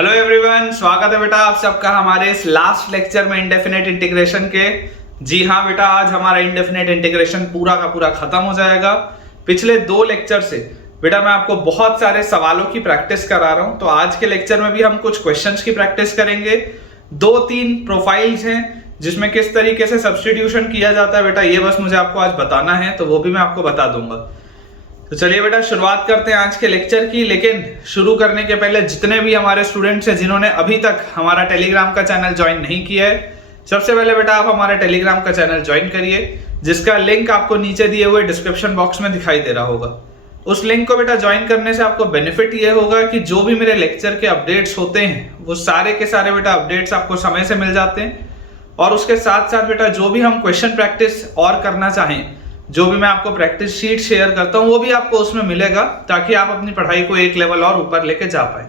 Hello everyone, स्वागत है बेटा आप सबका हमारे इस लास्ट लेक्चर में इंडेफिनेट इंटीग्रेशन के। जी हाँ बेटा, आज हमारा इंडेफिनेट इंटीग्रेशन पूरा का पूरा खत्म हो जाएगा। पिछले दो लेक्चर से बेटा मैं आपको बहुत सारे सवालों की प्रैक्टिस करा रहा हूं, तो आज के लेक्चर में भी हम कुछ क्वेश्चंस की प्रैक्टिस करेंगे। दो तीन प्रोफाइल्स हैं जिसमें किस तरीके से सब्स्टिट्यूशन किया जाता है बेटा, ये बस मुझे आपको आज बताना है, तो वो भी मैं आपको बता दूंगा। तो चलिए बेटा शुरुआत करते हैं आज के लेक्चर की। लेकिन शुरू करने के पहले जितने भी हमारे स्टूडेंट्स हैं जिन्होंने अभी तक हमारा टेलीग्राम का चैनल ज्वाइन नहीं किया है, सबसे पहले बेटा आप हमारे टेलीग्राम का चैनल ज्वाइन करिए, जिसका लिंक आपको नीचे दिए हुए डिस्क्रिप्शन बॉक्स में दिखाई दे रहा होगा। उस लिंक को बेटा ज्वाइन करने से आपको बेनिफिट ये होगा कि जो भी मेरे लेक्चर के अपडेट्स होते हैं वो सारे के सारे बेटा अपडेट्स आपको समय से मिल जाते हैं। और उसके साथ साथ बेटा जो भी हम क्वेश्चन प्रैक्टिस और करना चाहें, जो भी मैं आपको प्रैक्टिस शीट शेयर करता हूं वो भी आपको उसमें मिलेगा, ताकि आप अपनी पढ़ाई को एक लेवल और ऊपर लेके जा पाए।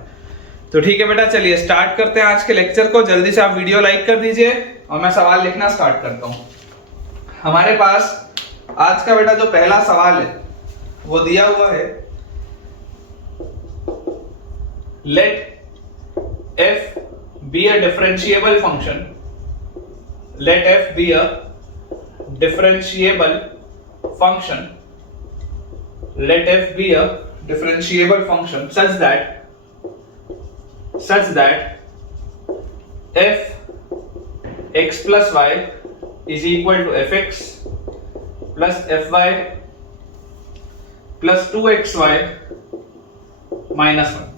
तो ठीक है बेटा, चलिए स्टार्ट करते हैं आज के लेक्चर को। जल्दी से आप वीडियो लाइक कर दीजिए और मैं सवाल लिखना स्टार्ट करता हूं। हमारे पास आज का बेटा जो पहला सवाल है वो दिया हुआ है, late f be a differentiable function, let f be a differentiable function, let f be a differentiable function such that f x plus y is equal to fx plus fy plus 2xy minus 1।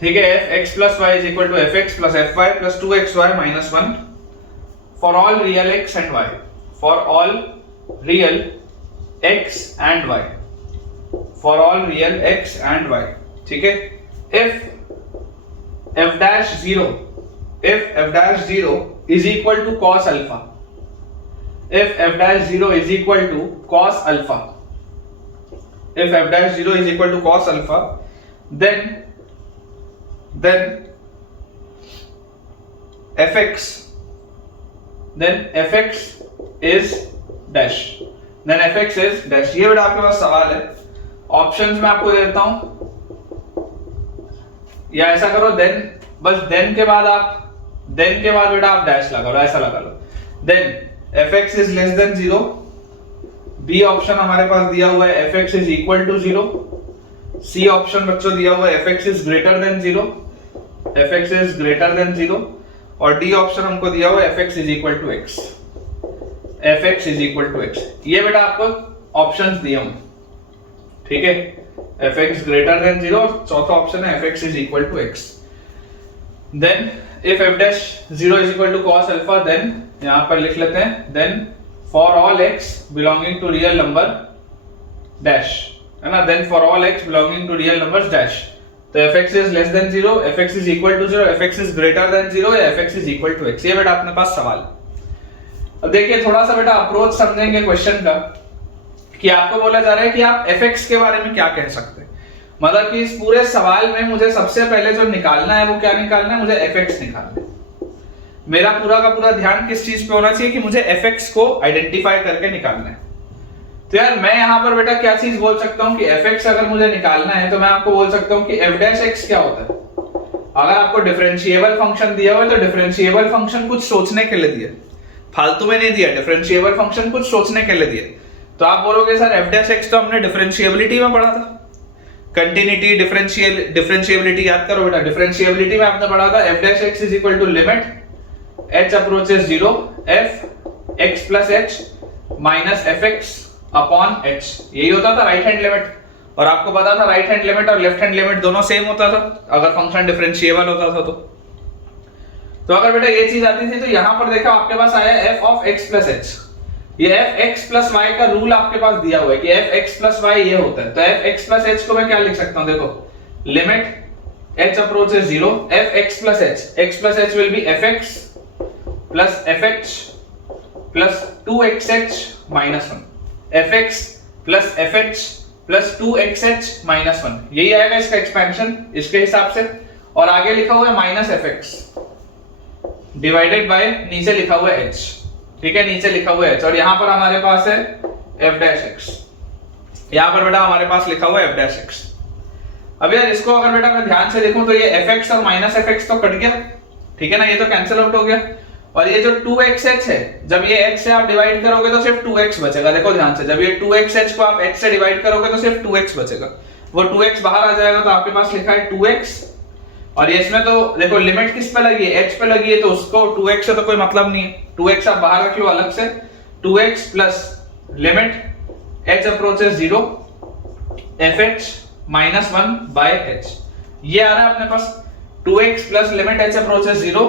ठीक है, f x plus y is equal to fx plus fy plus 2xy minus 1 for all real x and y, for all real x and y, for all real x and y। ठीक है, if f dash 0 is equal to cos alpha, if f dash 0 is equal to cos alpha, if f dash 0 is equal to cos alpha, then fx is dash, then fx is dash। ये बेटा आपके पास सवाल है, options में आपको देता हूं, या ऐसा करो देन, बस देन के बाद बेटा आप डैश लगा लो, ऐसा लगा लो। Then fx is less than 0, B option हमारे पास दिया हुआ है fx is equal to 0, C option बच्चों दिया हुआ है fx is greater than 0, fx is greater than 0, और डी ऑप्शन हमको दिया हुआ है fx is equal to x, fx is equal to x। ये बेटा आपको ऑप्शंस दिए हूं, ठीक है, fx greater than 0, और चौथा ऑप्शन है fx is equal to x। Then if f dash 0 is equal to cos alpha, then यहां पर लिख लेते हैं, then for all x belonging to real number dash, है ना, then for all x belonging to real numbers dash। तो fx is less than 0, fx is equal to 0, fx is greater than 0 या fx is equal to x। ये बेटा अपने पास सवाल। अब देखिए थोड़ा सा बेटा अप्रोच समझेंगे क्वेश्चन का, कि आपको बोला जा रहा है कि आप fx के बारे में क्या कह सकते हैं। मतलब कि इस पूरे सवाल में मुझे सबसे पहले जो निकालना है वो क्या निकालना है, मुझे fx निकालना है। मेरा पूरा का पूरा ध्यान किस चीज पे होना चाहिए कि मुझे fx को आइडेंटिफाई करके निकालना है। तो यार मैं यहां पर बेटा क्या चीज बोल सकता हूं कि fx अगर मुझे निकालना है तो मैं आपको बोल सकता हूं कि f dash x क्या होता है। अगर आपको डिफरेंशिएबल फंक्शन दिया हुआ है तो डिफरेंशिएबल फंक्शन कुछ सोचने के लिए दिया, फालतू में नहीं दिया, डिफरेंशिएबल फंक्शन कुछ सोचने के लिए दिया। तो आप बोलोगे सर f dash x तो हमने डिफरेंशिएबिलिटी में पढ़ा था, कंटिन्यूटी डिफरेंशिएबिलिटी याद करो बेटा, डिफरेंशिएबिलिटी में आपने पढ़ा था f dash x is equal to limit h approaches 0 f x plus h minus fx upon h, यही होता था राइट हैंड लिमिट। और आपको पता था राइट हैंड लिमिट और लेफ्ट हैंड लिमिट दोनों सेम होता था अगर फंक्शन डिफरेंशिएबल होता था तो अगर बेटा ये चीज आती थी तो यहां पर देखा आपके पास आया f of x plus h। ये f x plus y का रूल आपके पास दिया हुआ है कि f x plus y ये होता है। तो f x plus h को मैं क्या लिख सकता हूं, देखो limit h approaches 0 f x plus h will be fx plus fh plus 2xh minus 1, fx plus fh plus 2xh minus 1, यही आएगा इसका एक्सपेंशन इसके हिसाब से। और आगे लिखा हुआ है माइनस fx डिवाइडेड बाय नीचे लिखा हुआ है h, ठीक है, नीचे लिखा हुआ है h, और यहां पर हमारे पास है f dash x, यहां पर बेटा हमारे पास लिखा हुआ है f dash x। अब यार इसको अगर बेटा मैं ध्यान से देखूं तो ये fx और माइनस fx तो कट गया, ठीक है ना, ये तो कैंसिल आउट हो गया। और ये जो 2xh है, जब ये h से आप डिवाइड करोगे तो सिर्फ 2x बचेगा। देखो ध्यान से, जब ये 2xh को आप h से डिवाइड करोगे तो सिर्फ 2x बचेगा, वो 2x बाहर आ जाएगा। तो आपके पास लिखा है 2x, और ये इसमें तो देखो लिमिट किस पे लगी है, h पे लगी है, तो उसको 2x से तो कोई मतलब नहीं है, 2x आप बाहर रख लो अलग से। 2x plus limit h approaches 0 fh minus 1 by h, ये आ रहा है अपने पास 2x plus limit h approaches 0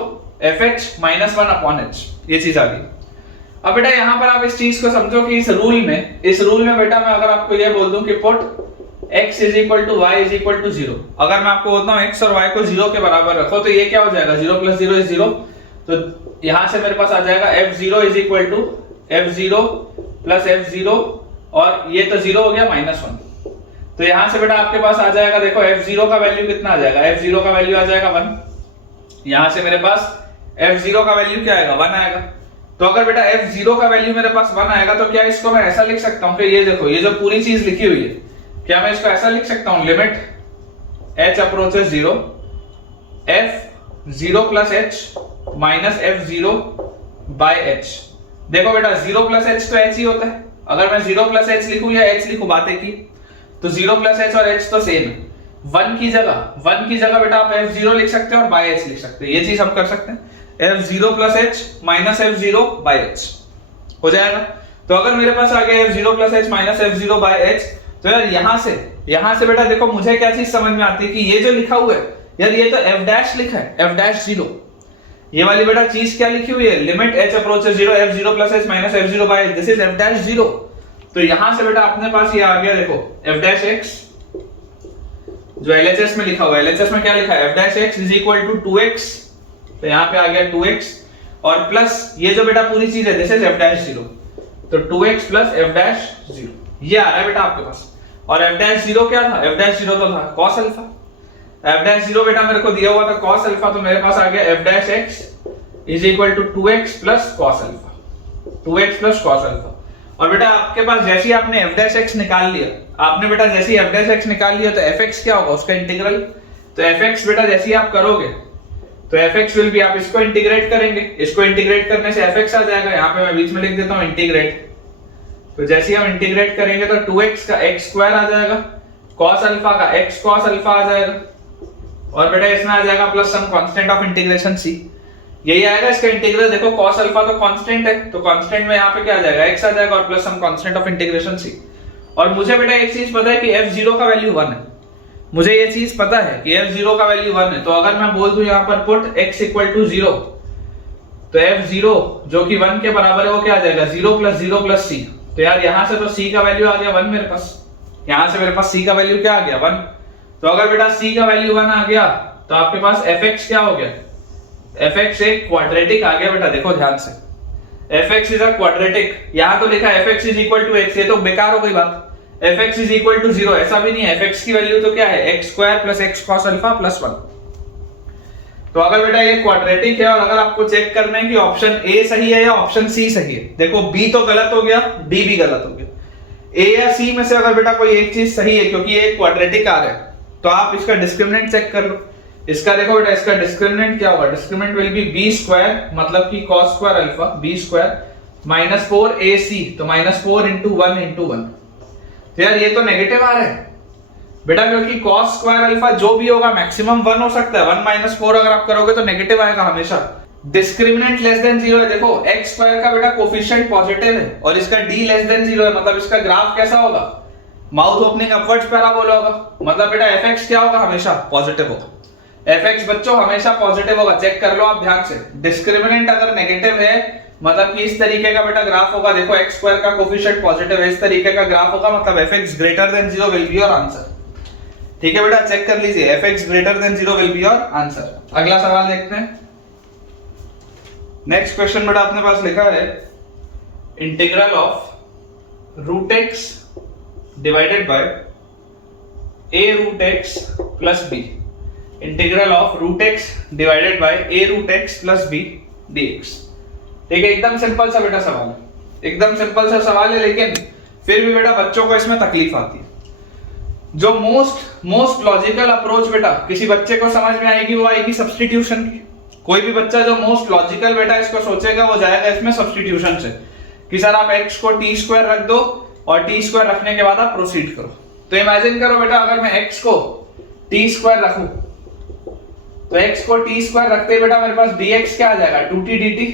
fh minus 1 upon h, ये चीज आ गई। अब बेटा यहाँ पर आप इस चीज को समझो कि इस रूल में बेटा मैं अगर आपको ये बोल दूं कि put x is equal to y is equal to 0, अगर मैं आपको बोलता हूँ x और y को 0 के बराबर रखो तो ये क्या हो जाएगा, 0 प्लस 0 इज 0, तो यहां से मेरे पास आ जाएगा f0 is equal to f0 plus f0, और ये तो 0 हो गया माइनस 1, तो यहां से बेटा आपके पास आ जाएगा, देखो f0 का वैल्यू कितना आ जाएगा, f0 का वैल्यू आ जाएगा 1, यहां से मेरे पास f0 का वैल्यू क्या आएगा, 1 आएगा। तो अगर बेटा f0 का वैल्यू मेरे पास 1 आएगा तो क्या इसको मैं ऐसा लिख सकता हूं कि ये देखो, ये जो पूरी चीज लिखी हुई है, क्या मैं इसको ऐसा लिख सकता हूं, limit h approaches 0 f0 plus h minus f0 by h। देखो बेटा 0 प्लस h तो h ही होता है, अगर मैं 0 प्लस h लिखूं या h लिखूं बात एक ही, तो 0 प्लस h और h तो सेम है। 1 की जगह बेटा आप f0 लिख सकते हैं और बाय h लिख सकते हैं, ये चीज हम कर सकते हैं, f0 plus h minus f0 by h हो जाएगा। तो अगर मेरे पास आ गया f0 plus h minus f0 by h, तो यार यहां से बेटा देखो मुझे क्या चीज समझ में आती है कि ये जो लिखा हुआ है यार, ये तो f डैश लिखा है, f डैश 0, ये वाली बेटा चीज क्या लिखी हुई है, limit h approaches 0 f0 plus h minus f0 by h, this is f dash 0। तो यहां से बेटा अपने पास ये आ गया, देखो f डैश x जो LHS में लिखा हुआ है, LHS में क्या लिखा है, f dash x is equal to 2x, तो यहां पे आ गया 2x, और प्लस ये जो बेटा पूरी चीज है दिस इज f डैश 0, तो 2x प्लस f डैश 0, ये आ रहा है बेटा आपके पास। और f डैश 0 क्या था, f डैश 0 तो था cos अल्फा, f डैश 0 बेटा मेरे को दिया हुआ था cos अल्फा, तो मेरे पास आ गया f dash x is equal to 2x plus cos alpha, 2x plus cos alpha. और बेटा आपके पास जैसे ही आपने f डैश x निकाल लिया, आपने बेटा जैसे ही f डैश x निकाल लिया तो fx क्या होगा, उसका इंटीग्रल, तो fx बेटा जैसे ही आप करोगे तो fx विल बी, आप इसको इंटीग्रेट करेंगे, इसको इंटीग्रेट करने से fx आ जाएगा, यहाँ पे मैं बीच में लिख देता हूँ इंटीग्रेट, तो जैसे ही हम इंटीग्रेट करेंगे तो 2x का x स्क्वायर आ जाएगा, cos अल्फा का x cos अल्फा आ जाएगा, और बेटा इसमें आ जाएगा plus some constant of integration c, यही आएगा इसका इंटीग्रल। देखो cos अल्फा तो कांस्टेंट है, तो कांस्टेंट में यहाँ पे क्या आ जाएगा, x आ जाएगा और plus some constant of integration c। और मुझे बेटा एक चीज पता है कि f0 का वैल्यू 1 है, मुझे ये चीज पता है कि f0 का वैल्यू 1 है, तो अगर मैं बोल दूं यहाँ पर पुट x इक्वल टू 0, तो f0 जो कि 1 के बराबर है वो क्या आ जाएगा, 0 प्लस 0 प्लस c, तो यार यहां से तो c का वैल्यू आ गया 1 मेरे पास, यहां से मेरे पास c का वैल्यू क्या आ गया 1, तो अगर बेटा c का वैल्यू 1 आ गया तो आपके पास fx क्या हो गया, fx एक क्वाड्रेटिक आ गया बेटा, देखो ध्यान से fx इज अ क्वाड्रेटिक, यहां तो लिखा है fx is equal to x, ये तो बेकार हो गई बात, fx इज इक्वल टू 0 ऐसा भी नहीं है, fx की वैल्यू तो क्या है x square plus x cos alpha plus 1। तो अगर बेटा ये क्वाड्रेटिक है और अगर आपको चेक करना है कि ऑप्शन ए सही है या ऑप्शन सी सही है, देखो बी तो गलत हो गया, डी भी गलत हो गया, ए या सी में से अगर बेटा कोई एक चीज सही है क्योंकि ये क्वाड्रेटिक आ रहा है, तो आप इसका डिस्क्रिमिनेंट चेक कर लो। इसका देखो बेटा इसका डिस्क्रिमिनेंट क्या होगा, discriminant will be b square, मतलब कि cos square alpha b square minus 4ac, तो माइनस 4 इंटू 1 इंटू 1, तो यार ये तो नेगेटिव आ रहा है बेटा, क्योंकि cos स्क्वायर अल्फा जो भी होगा मैक्सिमम 1 हो सकता है, 1 माइनस 4 अगर आप करोगे तो नेगेटिव आएगा हमेशा। डिस्क्रिमिनेंट लेस देन 0 है, देखो x स्क्वायर का बेटा कोफिशिएंट पॉजिटिव है और इसका d लेस देन 0 है, मतलब इसका ग्राफ कैसा होगा, माउथ ओपनिंग अपवर्ड्स पैराबोला होगा, मतलब बेटा fx क्या होगा, हमेशा पॉजिटिव होगा, fx बच्चों हमेशा पॉजिटिव होगा, चेक कर लो आप ध्यान से। डिस्क्रिमिनेंट अगर नेगेटिव है मतलब कि इस तरीके का बेटा ग्राफ होगा, देखो x स्क्वायर का कोफिशिएंट पॉजिटिव है, इस तरीके का ग्राफ होगा, मतलब fx greater than 0 will be your answer. ठीक है बेटा, चेक कर लीजिए, fx greater than 0 will be your answer. अगला सवाल देखते हैं। नेक्स्ट क्वेश्चन बेटा अपने पास लिखा है integral of root x divided by a root x plus b, integral of root x divided by a root x plus b dx। ठीक है, एकदम सिंपल सा बेटा सवाल है, एकदम सिंपल सा सवाल है, लेकिन फिर भी बेटा बच्चों को इसमें तकलीफ आती है। जो मोस्ट लॉजिकल अप्रोच बेटा किसी बच्चे को समझ में आएगी वो आएगी सब्स्टिट्यूशन की। कोई भी बच्चा जो मोस्ट लॉजिकल बेटा इसको सोचेगा वो जाएगा इसमें सब्स्टिट्यूशन से, कि सर आप x को t स्क्वायर रख दो और t स्क्वायर रखने के बाद आप प्रोसीड करो। तो इमेजिन करो बेटा अगर मैं x को t स्क्वायर रखूं तो x को t स्क्वायर रखते ही बेटा मेरे पास dx क्या आ जाएगा 2t dt।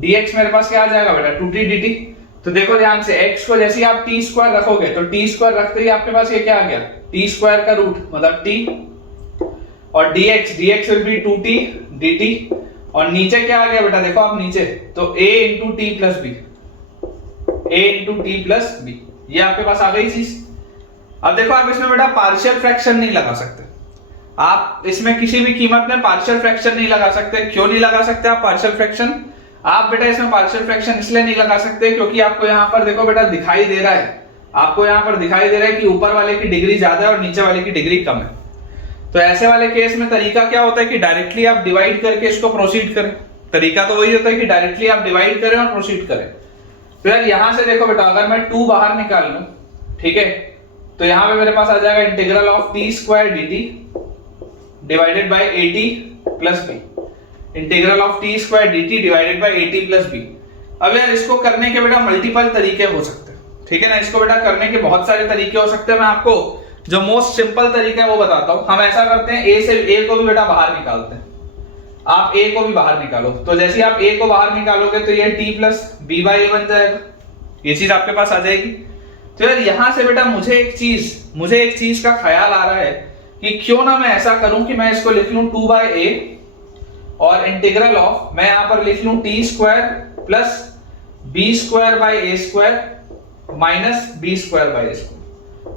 dx मेरे पास क्या आ जाएगा बेटा 2t dt। तो देखो ध्यान से x को जैसे ही आप t स्क्वायर रखोगे तो t स्क्वायर रखते ही आपके पास ये क्या आ गया t स्क्वायर का रूट मतलब t, और dx will be 2t dt, और नीचे क्या आ गया बेटा देखो आप नीचे तो a into t plus b, a into t plus b, ये आपके पास आ गई चीज। अब देखो आप इसमें बेटा पार्शियल फ्रैक्शन नहीं लगा सकते, आप इसमें किसी भी कीमत में पार्शियल फ्रैक्शन नहीं लगा सकते। क्यों नहीं लगा सकते आप पार्शियल फ्रैक्शन? आप बेटा इसमें पार्शियल फ्रैक्शन इसलिए नहीं लगा सकते क्योंकि आपको यहाँ पर देखो बेटा दिखाई दे रहा है, आपको यहाँ पर दिखाई दे रहा है कि ऊपर वाले की डिग्री ज्यादा है और नीचे वाले की डिग्री कम है। तो ऐसे वाले केस में तरीका क्या होता है कि डायरेक्टली आप डिवाइड करके इसको प्रोसीड करें। तरीका तो वही होता है कि डायरेक्टली आप डिवाइड करें और प्रोसीड करें। तो यार यहां से देखो बेटा अगर मैं 2 बाहर निकाल लूं, ठीक है, तो यहां पे मेरे पास आ जाएगा integral of t square dt divided by at plus b, integral of t square dt divided by at plus b। अब यार इसको करने के बेटा मल्टीपल तरीके हो सकते हैं, ठीक है ना, इसको बेटा करने के बहुत सारे तरीके हो सकते हैं। मैं आपको जो मोस्ट सिंपल तरीका है वो बताता हूं। हम ऐसा करते हैं a को भी बेटा बाहर निकालते हैं। आप a को भी बाहर निकालो, तो जैसे आप a को बाहर निकालोगे तो ये t plus b by a बन जाएगा, ये चीज आपके पास आ जाएगी। तो यार यहां से बेटा मुझे एक चीज का ख्याल आ रहा है कि क्यों ना मैं ऐसा करूं कि मैं इसको लिख लूं 2 बाय a और इंटीग्रल ऑफ मैं यहां पर लिख लूं t square plus b square by a square minus b square by a square.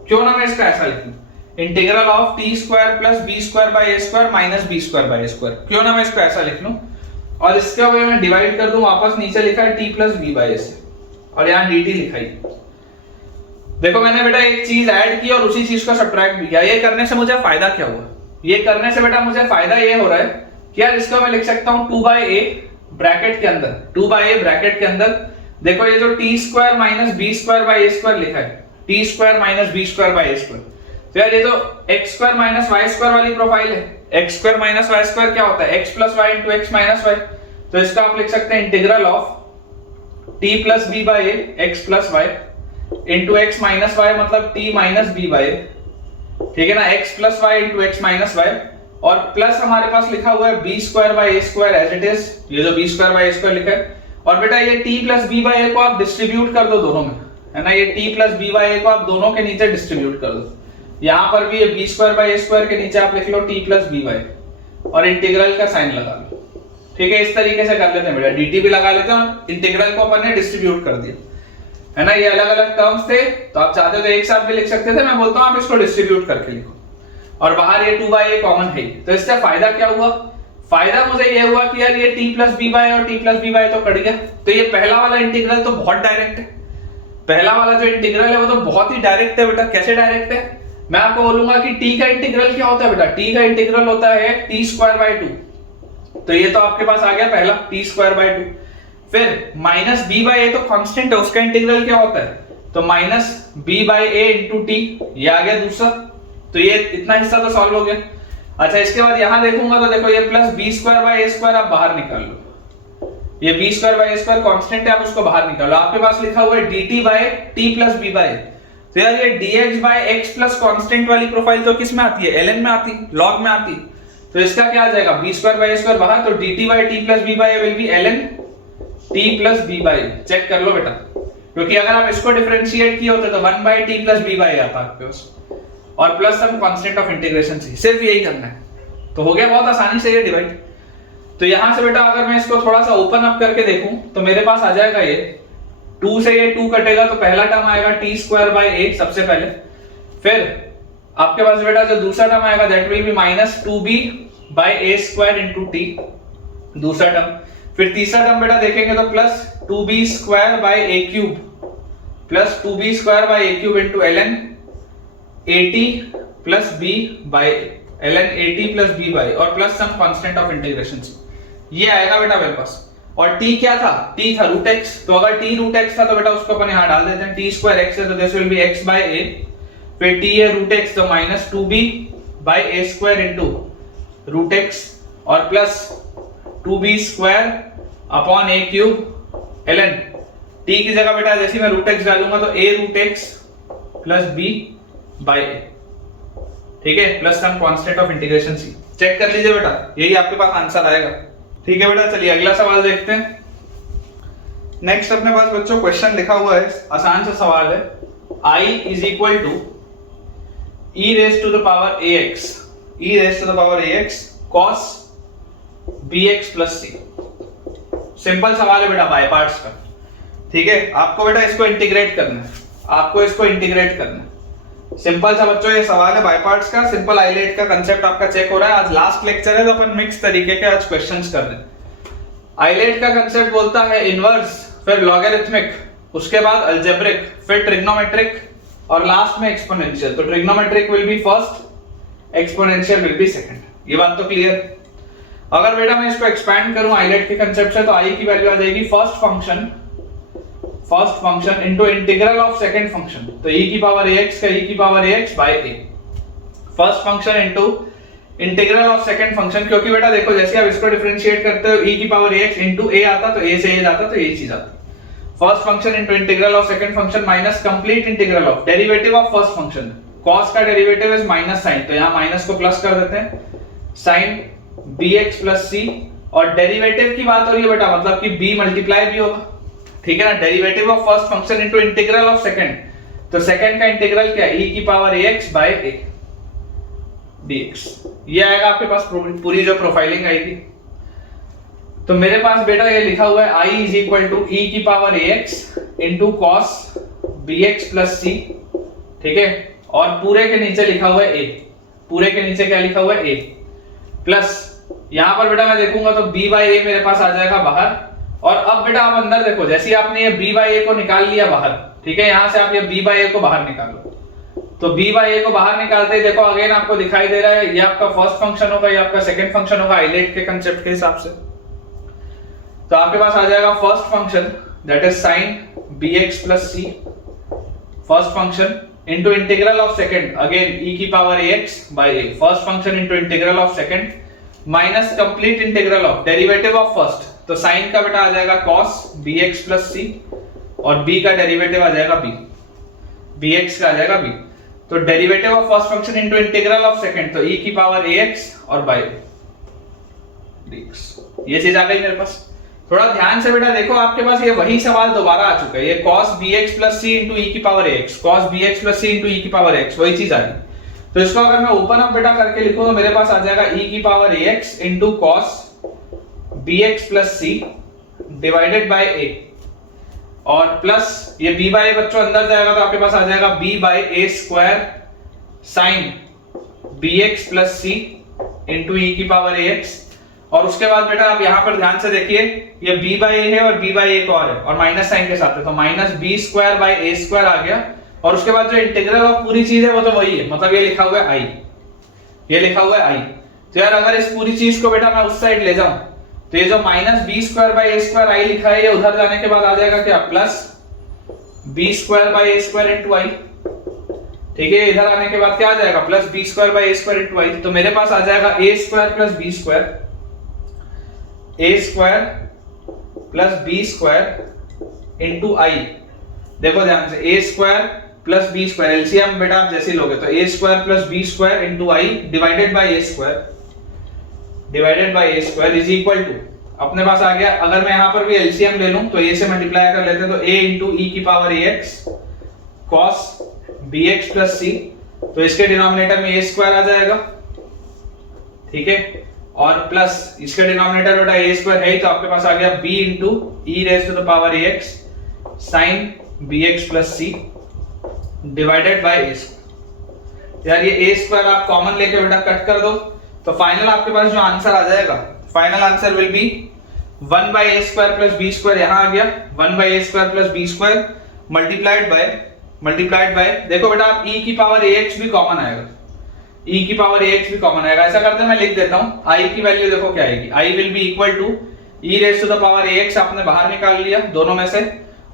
क्यों ना मैं इसका ऐसा लिखूं integral of t square plus b square by a square minus b square by a square, क्यों ना मैं इसको ऐसा लिख लूं और इसके ऊपर मैं डिवाइड कर दूं, वापस नीचे लिखा है टी प्लस बी बाय ए से और यहां dt लिखा ही। देखो मैंने बेटा एक चीज ऐड की और उसी चीज को सब्ट्रैक्ट भी किया। ये करने से मुझे फायदा क्या हुआ? ये करने से बेटा मुझे फायदा ये हो रहा है कि यार इसको मैं लिख सकता हूं 2 बाय a ब्रैकेट के अंदर, 2 बाय a ब्रैकेट के अंदर देखो ये जो t square minus b square by a square लिखा है, t square minus b square by a square. तो यार ये जो x square minus y square वाली प्रोफाइल है, x square minus y square क्या होता है x plus y into x minus y. तो इसका आप लिख सकते हैं integral of t plus b by x plus y into x minus y मतलब t माइनस बी बाय, ठीक है ना, x plus y into x minus y और प्लस हमारे पास लिखा हुआ है b square by a square as it is, ये जो b square by a square लिखा है। और बेटा ये t प्लस बी बाय को आप डिस्ट्रीब्यूट कर दो दोनों में, है ना, ये t प्लस बी बाय को आप दोनों के नीचे डिस्ट्रीब्यूट कर दो। यहां पर भी ये b square by a square के नीचे आप लिख लो t प्लस बी बाय और इंटीग्रल का साइन लगा लो, ठीक है। इस तरीके से कर लेते हैं बेटा, dt भी लगा लेते हैं और इंटीग्रल को अपन ने डिस्ट्रीब्यूट कर दिया, है ना। ये अलग अलग टर्म्स थे तो आप चाहते तो एक साथ भी लिख सकते थे, मैं बोलता हूं आप इसको डिस्ट्रीब्यूट करके लिखो और बाहर ये 2 बाय a कॉमन है। तो इससे फायदा क्या हुआ? फायदा मुझे ये हुआ कि यार ये t प्लस बी बाय और t प्लस बी बाय तो कट गया। तो ये पहला वाला इंटीग्रल तो बहुत डायरेक्ट है, पहला वाला जो इंटीग्रल है वो तो बहुत ही डायरेक्ट है बेटा। कैसे डायरेक्ट है? मैं आपको बोलूंगा कि t का इंटीग्रल क्या होता है बेटा, t का इंटीग्रल होता है t स्क्वायर बाय 2। तो ये तो आपके पास आ गया पहला t स्क्वायर बाय 2। फिर माइनस b बाय a तो कांस्टेंट है, उसका इंटीग्रल क्या होता है, तो minus b by a into t, ये आ गया दूसरा। तो ये इतना हिस्सा तो सॉल्व हो गया। अच्छा इसके बाद यहां देखूंगा तो देखो ये plus b square by a square आप बाहर निकाल लो, ये b square by a square constant है, आप उसको बाहर निकालो। आपके पास लिखा हुआ है dt by t plus b by. तो यार ये dx by x plus constant वाली प्रोफाइल तो किस में आती है, ln में आती, log में आती। तो इसका क्या आ जाएगा b square by a square बाहर, तो dt by t plus b by will be ln t plus b by. Check कर लो बेटा, क्योंकि अगर आप इसको डिफरेंशिएट किए होते तो 1 by t plus b by आता आपके पास और plus some constant of integration C, सिर्फ यही करना है। तो हो गया बहुत आसानी से ये डिवाइड। तो यहां से बेटा अगर मैं इसको थोड़ा सा ओपन अप करके देखूं तो मेरे पास आ जाएगा ये 2 से ये 2 कटेगा तो पहला टर्म आएगा t स्क्वायर बाय a सबसे पहले। फिर आपके पास बेटा जो दूसरा टर्म आएगा that will be minus 2b by a square into t, दूसरा टर्म। फिर तीसरा टर्म बेटा देखेंगे तो plus 2b square by a cube plus 2b square by a cube into ln at plus b by ln at plus b by और plus some constant of integration, ये आएगा बेटा मेरे पास। और t क्या था, t था रूट x। तो अगर t रूट x था तो बेटा उसको अपन यहां डाल देते हैं, t स्क्वायर x है तो this will be x by a फिर t है रूट एक्स, तो minus 2b by a square into root x और plus 2b square upon a cube ln t की जगह बेटा जैसे मैं रूट एक्स डालूंगा तो a root x plus b by a, ठीक है, plus some constant of integration c। Check कर लीजिए बेटा, यही आपके पास आंसर आएगा। ठीक है बेटा, चलिए अगला सवाल देखते हैं। नेक्स्ट अपने पास बच्चों क्वेश्चन लिखा हुआ है, आसान सा सवाल है। I is equal to e raise to the power ax cos bx plus c। Simple सवाल है बेटा, बाय पार्ट्स का। ठीक है, आपको बेटा इसको इंटीग्रेट करना है, सिंपल सा बच्चों ये सवाल है बाय पार्ट्स का। सिंपल आइलेट का कंसेप्ट आपका चेक हो रहा है। आज लास्ट लेक्चर है तो अपन मिक्स तरीके के आज क्वेश्चंस कर रहे हैं। आइलेट का कंसेप्ट बोलता है इनवर्स, फिर लॉगरिथमिक, उसके बाद अलजेब्रिक, फिर ट्रिग्नोमेट्रिक और लास्ट में एक्सपोनेंशियल। तो trigonometric will be first, exponential will be second. ये बात तो क्लियर। अगर बेटा मैं इसको एक्सपैंड करूं आइलेट के कंसेप्ट से, तो आई की वैल्यू आ जाएगी first function into integral of second function. तो e की पावर ax का e की power ax by a, first function into integral of second function. क्योंकि बेटा देखो जैसे आप इसको डिफरेंशिएट करते हो e की पावर ax इनटू a आता तो a से a जाता तो ये चीज आती। First function into integral of second function minus complete integral of derivative of first function. cos का डेरिवेटिव इज माइनस साइन, तो यहां माइनस को प्लस कर देते हैं, sin bx प्लस c। और डेरिवेटिव की बात हो रही है बेटा, मतलब कि b मल्टीप्लाई भी होगा, ठीक है ना। Derivative of first function into integral of second, तो सेकंड का इंटीग्रल क्या है, e की power ax by a dx। ये आएगा आपके पास पूरी जो प्रोफाइलिंग आएगी। तो मेरे पास बेटा ये लिखा हुआ है i is equal to e की power ax into cos bx plus c, ठीक है। और पूरे के नीचे लिखा हुआ है a, पूरे के नीचे क्या लिखा हुआ है a, प्लस यहां पर बेटा मैं देखूंगा तो b बाय a मेरे पास आ जाएगा बाहर। और अब बेटा आप अंदर देखो, जैसे आपने ये b बाय a को निकाल लिया बाहर, ठीक है, यहां से आप ये b बाय a को बाहर निकालो, तो b बाय a को बाहर निकालते ही देखो अगेन आपको दिखाई दे रहा है ये आपका फर्स्ट फंक्शन होगा, ये आपका सेकंड फंक्शन होगा आइलेट के कंसेप्ट के हिसाब से। तो आपके पास आ जाएगा first function that is sin bx plus c, first function into integral of second again e की power ax by a, first function into integral of second minus complete integral of derivative of first. तो sin का बेटा आ जाएगा cos bx plus c और b का derivative आ जाएगा bx का आ जाएगा b। तो derivative of first function into integral of second, तो e की पावर ax और बाय dx। ये चीज आ गई मेरे पास। थोड़ा ध्यान से बेटा देखो, आपके पास ये वही सवाल दोबारा आ चुका है, ये cos bx plus c into e की power ax, cos bx plus c into e की पावर x, वही चीज आ गई। तो इसको अगर मैं ओपन अप बेटा करके लिखूं तो मेरे पास आ जाएगा e की power ax into cos bx plus c divided by a और प्लस ये b बाय a बच्चों अंदर जाएगा तो आपके पास आ जाएगा b by a square sin bx plus c into e की पावर ax। और उसके बाद बेटा आप यहां पर ध्यान से देखिए, ये b बाय a है और b बाय a और है और माइनस साइन के साथ है, तो minus b square by a square आ गया। और उसके बाद जो इंटीग्रल ऑफ पूरी चीज है वो तो वही है, मतलब ये लिखा हुआ है i, ये लिखा हुआ है i। तो यार अगर इस पूरी चीज को बेटा मैं उस साइड ले जाऊं तो ये जो minus b square by a square i लिखा है ये उधर जाने के बाद आ जाएगा क्या, plus b square by a square into i. ठीक है, इधर आने के बाद क्या आ जाएगा, plus b square by a square into i. तो मेरे पास आ जाएगा a square plus b square, a square plus b square into i. देखो ध्यान से, a square plus b square LCM बेटा आप जैसे लोगे तो a square plus b square into i divided by a square is equal to, अपने पास आ गया। अगर मैं यहां पर भी एलसीएम ले लूं तो ए से मल्टीप्लाई कर लेते हैं तो a इंटू ई की power ax cos bx plus c, तो इसके डिनोमिनेटर में a स्क्वायर आ जाएगा, ठीक है, और प्लस इसके डिनोमिनेटर बेटा a स्क्वायर है ही तो आपके पास आ गया b into e raise to the power ax sin bx plus c divided by a। यार ये a स्क्वायर आप कॉमन लेके बेटा कट कर दो तो फाइनल आपके पास जो आंसर आ जाएगा, final answer will be 1 by a square plus b square, यहां आ गया 1 by a square plus b square multiplied by देखो बेटा आप e की पावर ax भी कॉमन आएगा, e की पावर ax भी कॉमन आएगा। ऐसा करते हैं मैं लिख देता हूं, i की वैल्यू देखो क्या आएगी, i will be equal to e raise to the power ax आपने बाहर निकाल लिया दोनों में से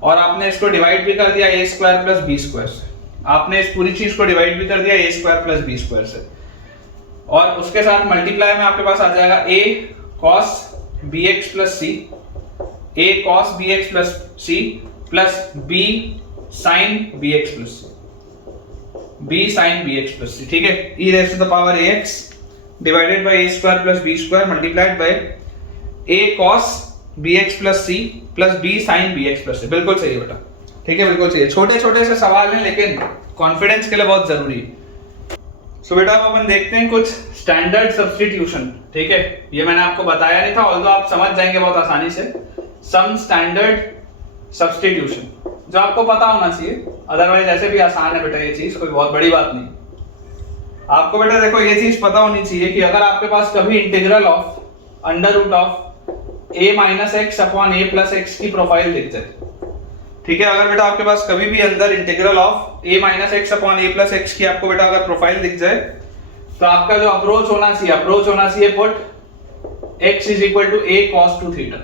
और आपने इसको डिवाइड भी कर दिया a square plus b square से। आपने इस पूरी चीज को डिवाइड भी कर दिया a square plus b square से, और उसके साथ मल्टीप्लाई में आपके पास आ जाएगा a cos bx plus c, a cos bx plus c plus b sin bx plus c, b sin bx plus c, ठीक है। e raise to the power ax divided by a square plus b square multiplied by a cos bx plus c plus b sin bx plus c। बिल्कुल सही है बेटा, ठीक है, बिल्कुल सही है। छोटे छोटे से सवाल हैं लेकिन कॉन्फिडेंस के लिए बहुत जरूरी है। सो बेटा अब अपन देखते हैं कुछ स्टैंडर्ड सब्स्टिट्यूशन, ठीक है। ये मैंने आपको बताया नहीं था, ऑल्दो आप समझ जाएंगे बहुत आसानी से। सम स्टैंडर्ड सब्स्टिट्यूशन जो आपको पता होना चाहिए, अदरवाइज ऐसे भी आसान है बेटा ये चीज, कोई बहुत बड़ी बात नहीं। आपको बेटा देखो ये चीज पता होनी चाहिए कि अगर आपके पास कभी integral of under root of a minus x upon a plus x की प्रोफाइल दिख जाए, ठीक है। अगर बेटा आपके पास कभी भी अंदर integral of a minus x upon a plus x की आपको बेटा अगर प्रोफाइल दिख जाए, तो आपका जो अप्रोच होना चाहिए put x is equal to a cos 2 theta.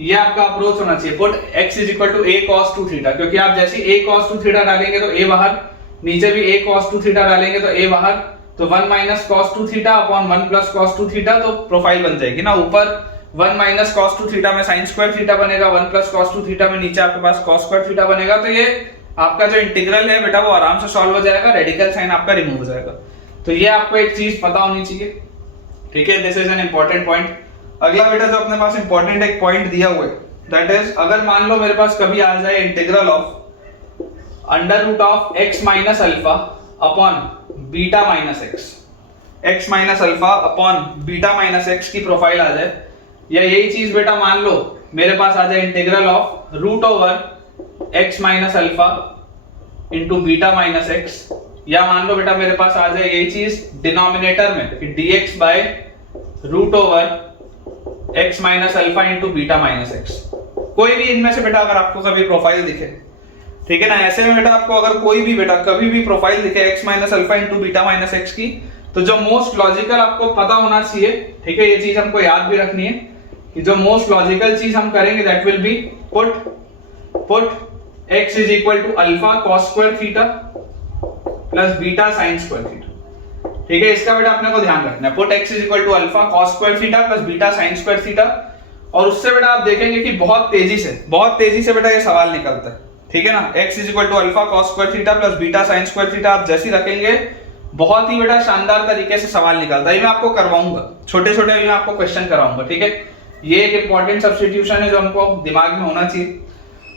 ये आपका अप्रोच होना चाहिए, put x is equal to a cos 2 theta, क्योंकि आप जैसे a cos 2 थीटा डालेंगे तो a बाहर, नीचे भी a cos 2 थीटा डालेंगे तो a बाहर, तो 1 minus cos 2 theta upon 1 plus cos 2 theta, तो प्रोफाइल बन जाएगी ना। ऊपर 1 माइनस cos 2 थीटा में sin स्क्वायर थीटा बनेगा, 1 प्लस cos 2 थीटा में नीचे आपके पास cos स्क्वायर थीटा बनेगा। तो ये आपका जो इंटीग्रल है बेटा वो आराम से सॉल्व हो जाएगा, रेडिकल साइन आपका रिमूव हो जाएगा। तो ये आपको एक चीज पता होनी चाहिए, ठीक है। This is an important point. अगला बेटा जो अपने पास इंपॉर्टेंट एक पॉइंट दिया हुआ है, दैट इज अगर मान लो मेरे पास कभी आ जाए integral of under root of x minus alpha upon beta minus x, x minus alpha upon beta minus x की प्रोफाइल आ जाए, या यही चीज बेटा मान लो मेरे पास आ जाए integral of root over x minus alpha into beta minus x, या मान लो बेटा मेरे पास आ जाए यही चीज डिनोमिनेटर में कि dx by root over x minus alpha into beta minus x. कोई भी इनमें से बेटा अगर आपको कभी प्रोफाइल दिखे, ठीक है ना, ऐसे में बेटा आपको अगर कोई भी बेटा कभी भी प्रोफाइल दिखे x minus alpha into beta minus x की, तो जो मोस्ट लॉजिकल आपको पता होना चाहिए, ठीक है, ये चीज हमको याद भी रखनी है कि जो मोस्ट लॉजिकल चीज हम करेंगे that will be put x is equal to alpha cos square theta plus beta sin square theta, ठीक है। इसका बेटा अपने को ध्यान रखना है, put x is equal to alpha cos square theta plus beta sin square theta. और उससे बेटा आप देखेंगे कि बहुत तेजी से बेटा ये सवाल निकलता है, ठीक है ना। x is equal to alpha cos square theta plus beta sin square theta आप जैसे रखेंगे बहुत ही बेटा शानदार तरीके से सवाल निकलता है। ये मैं आपको करवाऊंगा, छोटे छोटे मैं आपको क्वेश्चन कराऊंगा, ठीक है। ये एक इंपॉर्टेंट सब्स्टिट्यूशन है जो हमको दिमाग में होना चाहिए।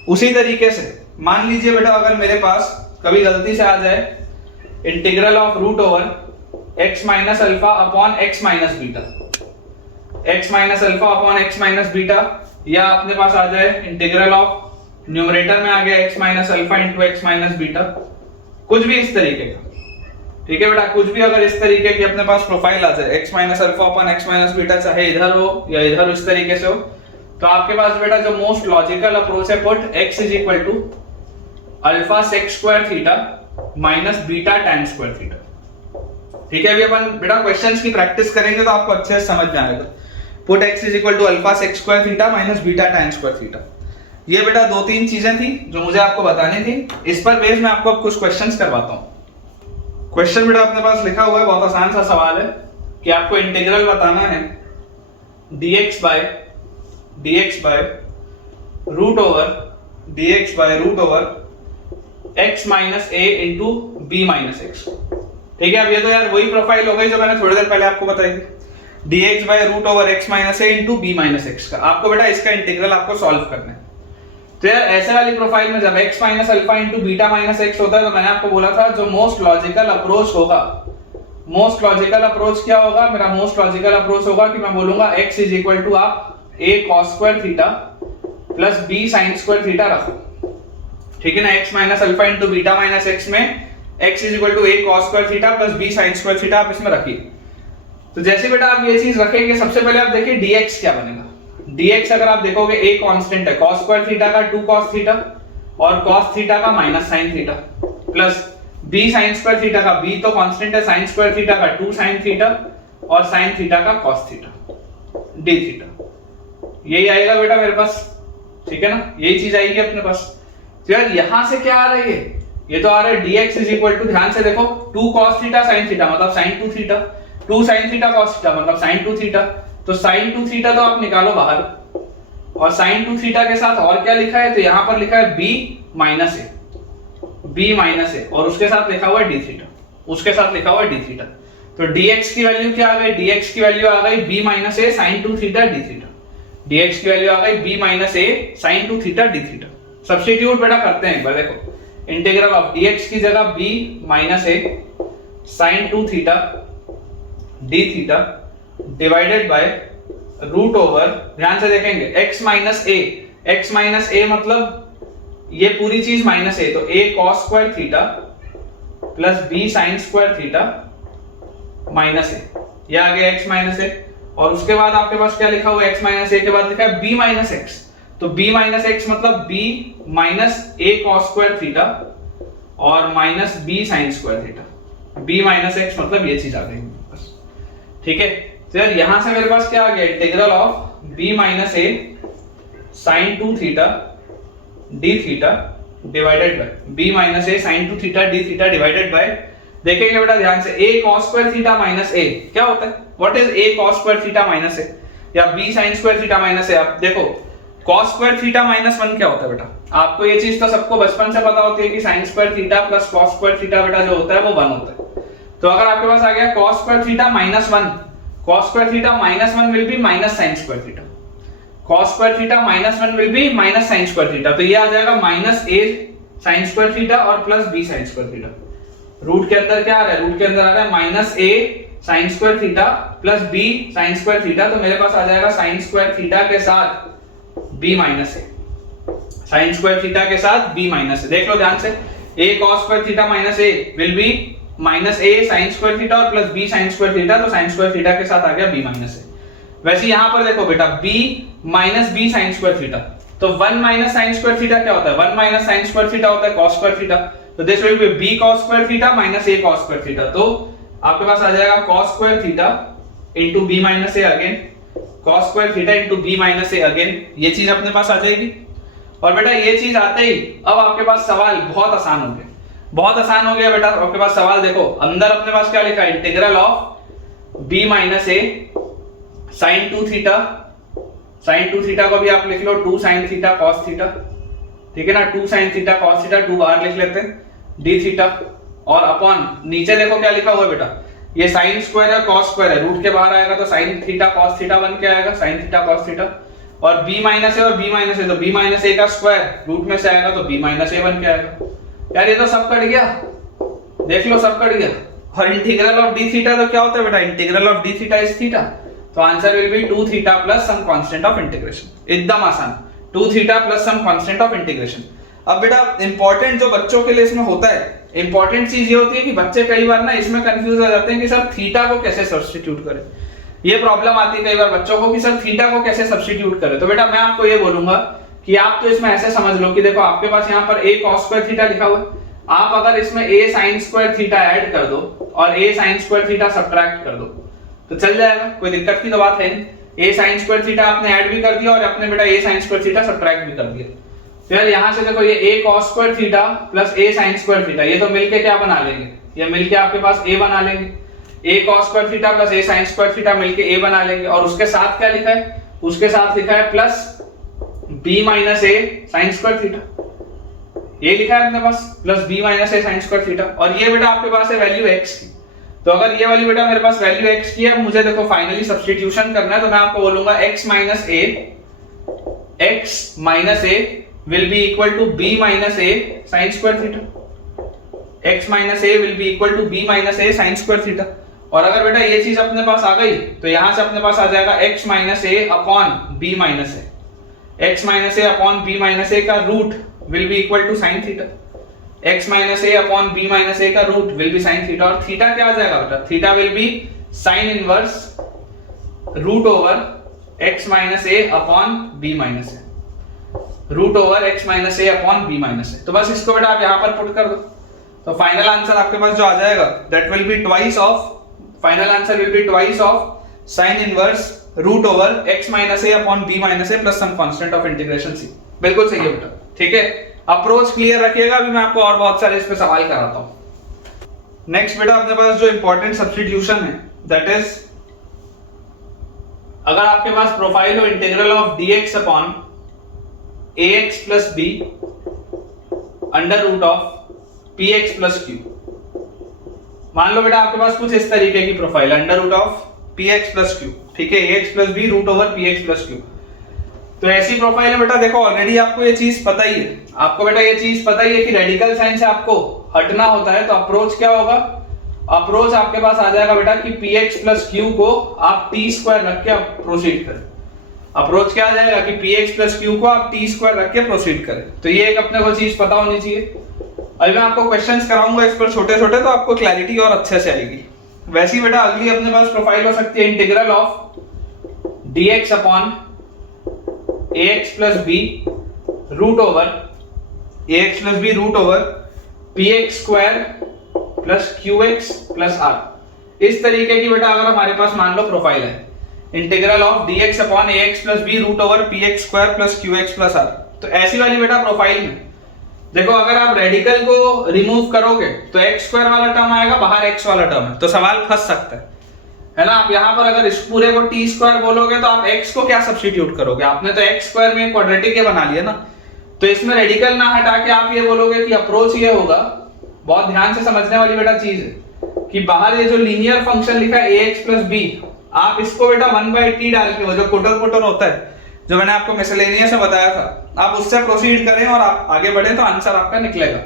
उसी तरीके से मान लीजिए बेटा अगर मेरे पास कभी गलती से आ जाए integral of root over x minus alpha upon x minus beta, x minus alpha upon x minus beta, या अपने पास आ जाए इंटीग्रल ऑफ न्यूमरेटर में आ गया x minus alpha into x minus beta, कुछ भी इस तरीके का, ठीक है बेटा। कुछ भी अगर इस तरीके की अपने पास प्रोफाइल आ जाए x minus alpha upon x minus beta, चाहे इधर हो या इधर इस तरीके से हो, तो आपके पास बेटा जो मोस्ट लॉजिकल अप्रोच है put x is equal to alpha sec square theta minus beta tan square theta, ठीक है। अभी अपन बेटा क्वेश्चंस की प्रैक्टिस करेंगे तो आपको अच्छे से समझ में आएगा। Put x is equal to alpha sec square theta minus beta tan square theta. ये बेटा दो तीन चीजें थी जो मुझे आपको बतानी थी, इस पर बेस मैं आपको अब कुछ क्वेश्चंस करवाता हूं। क्वेश्चन बेटा अपने पास लिखा हुआ है, बहुत आसान सा सवाल है कि आपको इंटीग्रल बताना है dx by root over x minus a into b minus x, ठीक है। अब ये तो यार वही प्रोफाइल हो गई जो मैंने थोड़ी देर पहले आपको बताई थी, dx by root over x minus a into b minus x का। आपको बेटा इसका इंटीग्रल आपको सॉल्व करना है। तो यार ऐसे वाली प्रोफाइल में जब x minus alpha into beta minus x होता है, तो मैंने आपको बोला था जो मोस्ट लॉजिकल अप्रोच होगा, मोस्ट लॉजिकल अप्रोच क्या होगा, मेरा मोस्ट लॉजिकल अप्रोच होगा कि मैं बोलूंगा x इज इक्वल टू आप a cos square theta plus b sin square theta रखो, ठीक है ना। x minus alpha into beta minus x में x is equal to a cos square theta plus b sin square theta आप इसमें रखिए। तो जैसे बेटा आप ये चीज रखेंगे, सबसे पहले आप देखिए dx क्या बनेगा। dx अगर आप देखोगे a कांस्टेंट है, cos स्क्वायर थीटा का 2 cos थीटा और cos थीटा का minus sin theta plus b sin square theta का b तो कांस्टेंट है, sin स्क्वायर थीटा का 2 sin थीटा और sin थीटा का cos थीटा d थीटा। यही आएगा बेटा मेरे पास, ठीक है ना, यही चीज आएगी अपने पास। तो यार यहां से क्या आ रही है, ये तो आ रहा है dx इज इक्वल टू, ध्यान से देखो, 2 cos थीटा sin थीटा मतलब sin 2 theta, 2 sin theta cos theta मतलब sin 2 थीटा, तो sin 2 थीटा तो आप निकालो बाहर, और sin 2 थीटा के साथ और क्या लिखा है, तो यहां पर लिखा है b माइनस a, और उसके साथ लिखा हुआ है d थीटा, उसके साथ लिखा हुआ है d थीटा। तो dx की वैल्यू क्या आ गई, dx की वैल्यू आ गई b minus a sin 2 theta d theta, dx की वैल्यू आ गई b minus a sin 2 theta d theta. Substitute बेटा करते हैं एक बार, देखो इंटीग्रल ऑफ dx की जगह b minus a sin 2 theta d theta divided by root over, ध्यान से देखेंगे x माइनस a मतलब ये पूरी चीज माइनस a, तो a cos square theta plus b sin square theta minus a, ये आ गया x माइनस a, और उसके बाद आपके पास क्या लिखा हुआ है, x माइनस a के बाद लिखा है b माइनस x, तो b माइनस x मतलब b minus a cos square theta और minus b sin square theta, b minus x मतलब ये चीज आ गई बस, ठीक है। तो यार यहां से मेरे पास क्या आ गया, integral of b minus a sin 2 theta d theta divided bye b minus a sin 2 theta d theta divided bye, देखेंगे बेटा ध्यान से, a cos square theta minus a क्या होता है, what is a cos square theta minus a या b sin square theta minus a। आप देखो cos स्क्वायर थीटा माइनस 1 क्या होता है बेटा, आपको ये चीज तो सबको बचपन से पता होती है कि sin square theta plus cos square theta बेटा जो होता है वो 1 होता है। तो अगर आपके पास आ गया cos square theta minus 1, cos square theta minus 1 will be minus sin square theta, cos square theta minus 1 will be minus sin square theta, तो ये आ जाएगा minus a sin square theta और plus b sin square theta. Root के अंदर क्या आ रहा है, रूट के अंदर आ रहा है minus a sin square theta plus b sin square theta, तो मेरे पास आ जाएगा sin स्क्वायर थीटा के साथ b minus a, sin square theta के साथ b माइनस a, देख लो ध्यान से, a cos square theta minus a will be minus a sin square theta और plus b sin square theta, तो sin स्क्वायर थीटा के साथ आ गया b माइनस a। वैसे यहां पर देखो बेटा b minus b sin square theta, तो 1 माइनस sin स्क्वायर थीटा क्या होता है, 1 माइनस sin स्क्वायर थीटा होता है cos स्क्वायर थीटा, तो this will B b cos square theta minus a cos square theta, तो आपके पास आ जाएगा cos square theta into b minus a again, cos square theta into b minus a again, ये चीज अपने पास आ जाएगी। और बेटा ये चीज आते ही अब आपके पास सवाल बहुत आसान हो गया, बहुत आसान हो गया बेटा आपके पास सवाल। देखो अंदर अपने पास क्या लिखा है, integral of b minus a sin 2 theta, sin 2 theta को भी आप लिख लो 2 sin थीटा cos थीटा, ठीक है ना, 2 sin थीटा cos थीटा, 2 बाहर लिख लेते हैं d थीटा, और अपॉन नीचे देखो क्या लिखा हुआ है बेटा, ये sin स्क्वायर है cos स्क्वायर है, रूट के बाहर आएगा तो sin थीटा cos थीटा बन के आएगा, sin थीटा cos थीटा, और b माइनस a और b माइनस a, तो b माइनस a का स्क्वायर रूट में से आएगा तो b माइनस a बन के आएगा। यार ये तो सब कट गया, देख लो सब कट गया। और इंटीग्रल ऑफ d थीटा तो क्या होता है बेटा, integral of d theta is theta, तो answer will be 2 theta plus some constant of integration, एकदम आसान, 2 theta plus some constant of integration. अब बेटा इंपॉर्टेंट जो बच्चों के लिए इसमें होता है, इंपॉर्टेंट चीज ये होती है कि बच्चे कई बार ना इसमें कंफ्यूज हो जाते हैं कि सर थीटा को कैसे सब्स्टिट्यूट करें, ये प्रॉब्लम आती है कई बार बच्चों को कि सर थीटा को कैसे सब्स्टिट्यूट करें। तो बेटा मैं आपको ये बोलूंगा कि आप तो इसमें ऐसे समझ लो कि देखो आपके पास यहाँ पर a cos स्क्वायर थीटा लिखा हुआ है, आप अगर इसमें a sin square theta add कर दो और a sin square theta subtract कर दो तो चल जाएगा, कोई दिक्कत की तो बात है नहीं। a sin स्क्वायर थीटा आपने ऐड भी कर दिया और अपने बेटा a sin square theta subtract भी कर दिया, तो यार यहाँ से देखो ये a cos square theta plus a sin square theta, ये तो मिलके क्या बना लेंगे, ये मिलके आपके पास a बना लेंगे, a cos square theta plus a sin square theta मिलके a बना लेंगे, और उसके साथ क्या लिखा है, उसके साथ लिखा है plus b minus a sin square theta, ये लिखा है अपने पास plus b minus a sin square theta, और ये बेटा आपके पास है वैल्यू x की, तो अगर ये वाली बेटा मेरे पास वैल्यू x की है, मुझे देखो फाइनली सब्स्टिट्यूशन करना है, तो मैं आपको बोलूंगा x minus a will be equal to b minus a sin square theta, x minus a will be equal to b minus a sin square theta, और अगर बेटा ये चीज अपने पास आ गई तो यहां से अपने पास आ जाएगा x minus a upon b minus a, x minus a upon b minus a का root will be equal to sin theta, x minus a upon b minus a का root will be sin theta, और theta क्या आ जाएगा बेटा, theta will be sin inverse root over x minus a upon b minus a, root over x minus A upon b minus A. तो बस इसको बेटा आप यहाँ पर पुट कर दो, तो फाइनल आंसर आपके पास जो आ जाएगा that will be twice of, final answer will be twice of sine inverse root over x minus A upon b minus a plus some constant of integration c। बिल्कुल सही है बेटा, ठीक है। अप्रोच क्लियर रखिएगा, अभी मैं आपको और बहुत सारे इस पे सवाल कराता हूं। नेक्स्ट बेटा अपने पास जो इंपॉर्टेंट सब्स्टिट्यूशन है दैट इज, अगर आपके पास प्रोफाइल हो integral of dx upon ax plus b under root of px plus q। मान लो बेटा आपके पास कुछ इस तरीके की profile under root of px plus q, ठीक है, ax plus b root over px plus q। तो ऐसी प्रोफाइल है बेटा, देखो ऑलरेडी आपको ये चीज पता ही है, आपको बेटा ये चीज पता ही है कि रेडिकल साइन से आपको हटना होता है, तो अप्रोच क्या होगा, अप्रोच आपके पास आ जाएगा बेटा कि px प्लस q को आप t स्क्वायर रख के प्रोसीड करें। अप्रोच क्या आ जाएगा कि px प्लस q को आप t स्क्वायर रख के प्रोसीड करें। तो ये एक अपने को चीज पता होनी चाहिए। अभी मैं आपको क्वेश्चंस कराऊंगा इस पर छोटे छोटे, तो आपको क्लैरिटी और अच्छे से आएगी। वैसे ही बेटा अगली अपने पास प्रोफाइल हो सकती है integral of dx upon ax plus b root over ax plus b root over px square plus qx plus r। इस तरीके की बेटा अगर हमारे पास मान लो प्रोफाइल है integral of dx upon ax plus b root over px square plus qx plus r, तो ऐसी वाली बेटा प्रोफाइल में देखो अगर आप रेडिकल को रिमूव करोगे तो x स्क्वायर वाला टर्म आएगा, बाहर x वाला टर्म है, तो सवाल फंस सकता है ना। आप यहाँ पर अगर इस पूरे को t स्क्वायर बोलोगे तो आप x को क्या सब्स्टिट्यूट करोगे, आपने तो x स्क्वायर में क्वाड्रेटिक के बना लिया ना, तो इसमें रेडिकल ना हटा के आप ये बोलोगे कि अप्रोच ये होगा। बहुत ध्यान से समझने वाली बेटा चीज है कि बाहर ये जो लीनियर फंक्शन लिखा है ax प्लस b, आप इसको बेटा 1/t डाल के, वो जो कोटर कोटर होता है जो मैंने आपको मिसलेनियस में बताया था, आप उससे प्रोसीड करें और आप आगे बढ़े तो आंसर आपका निकलेगा।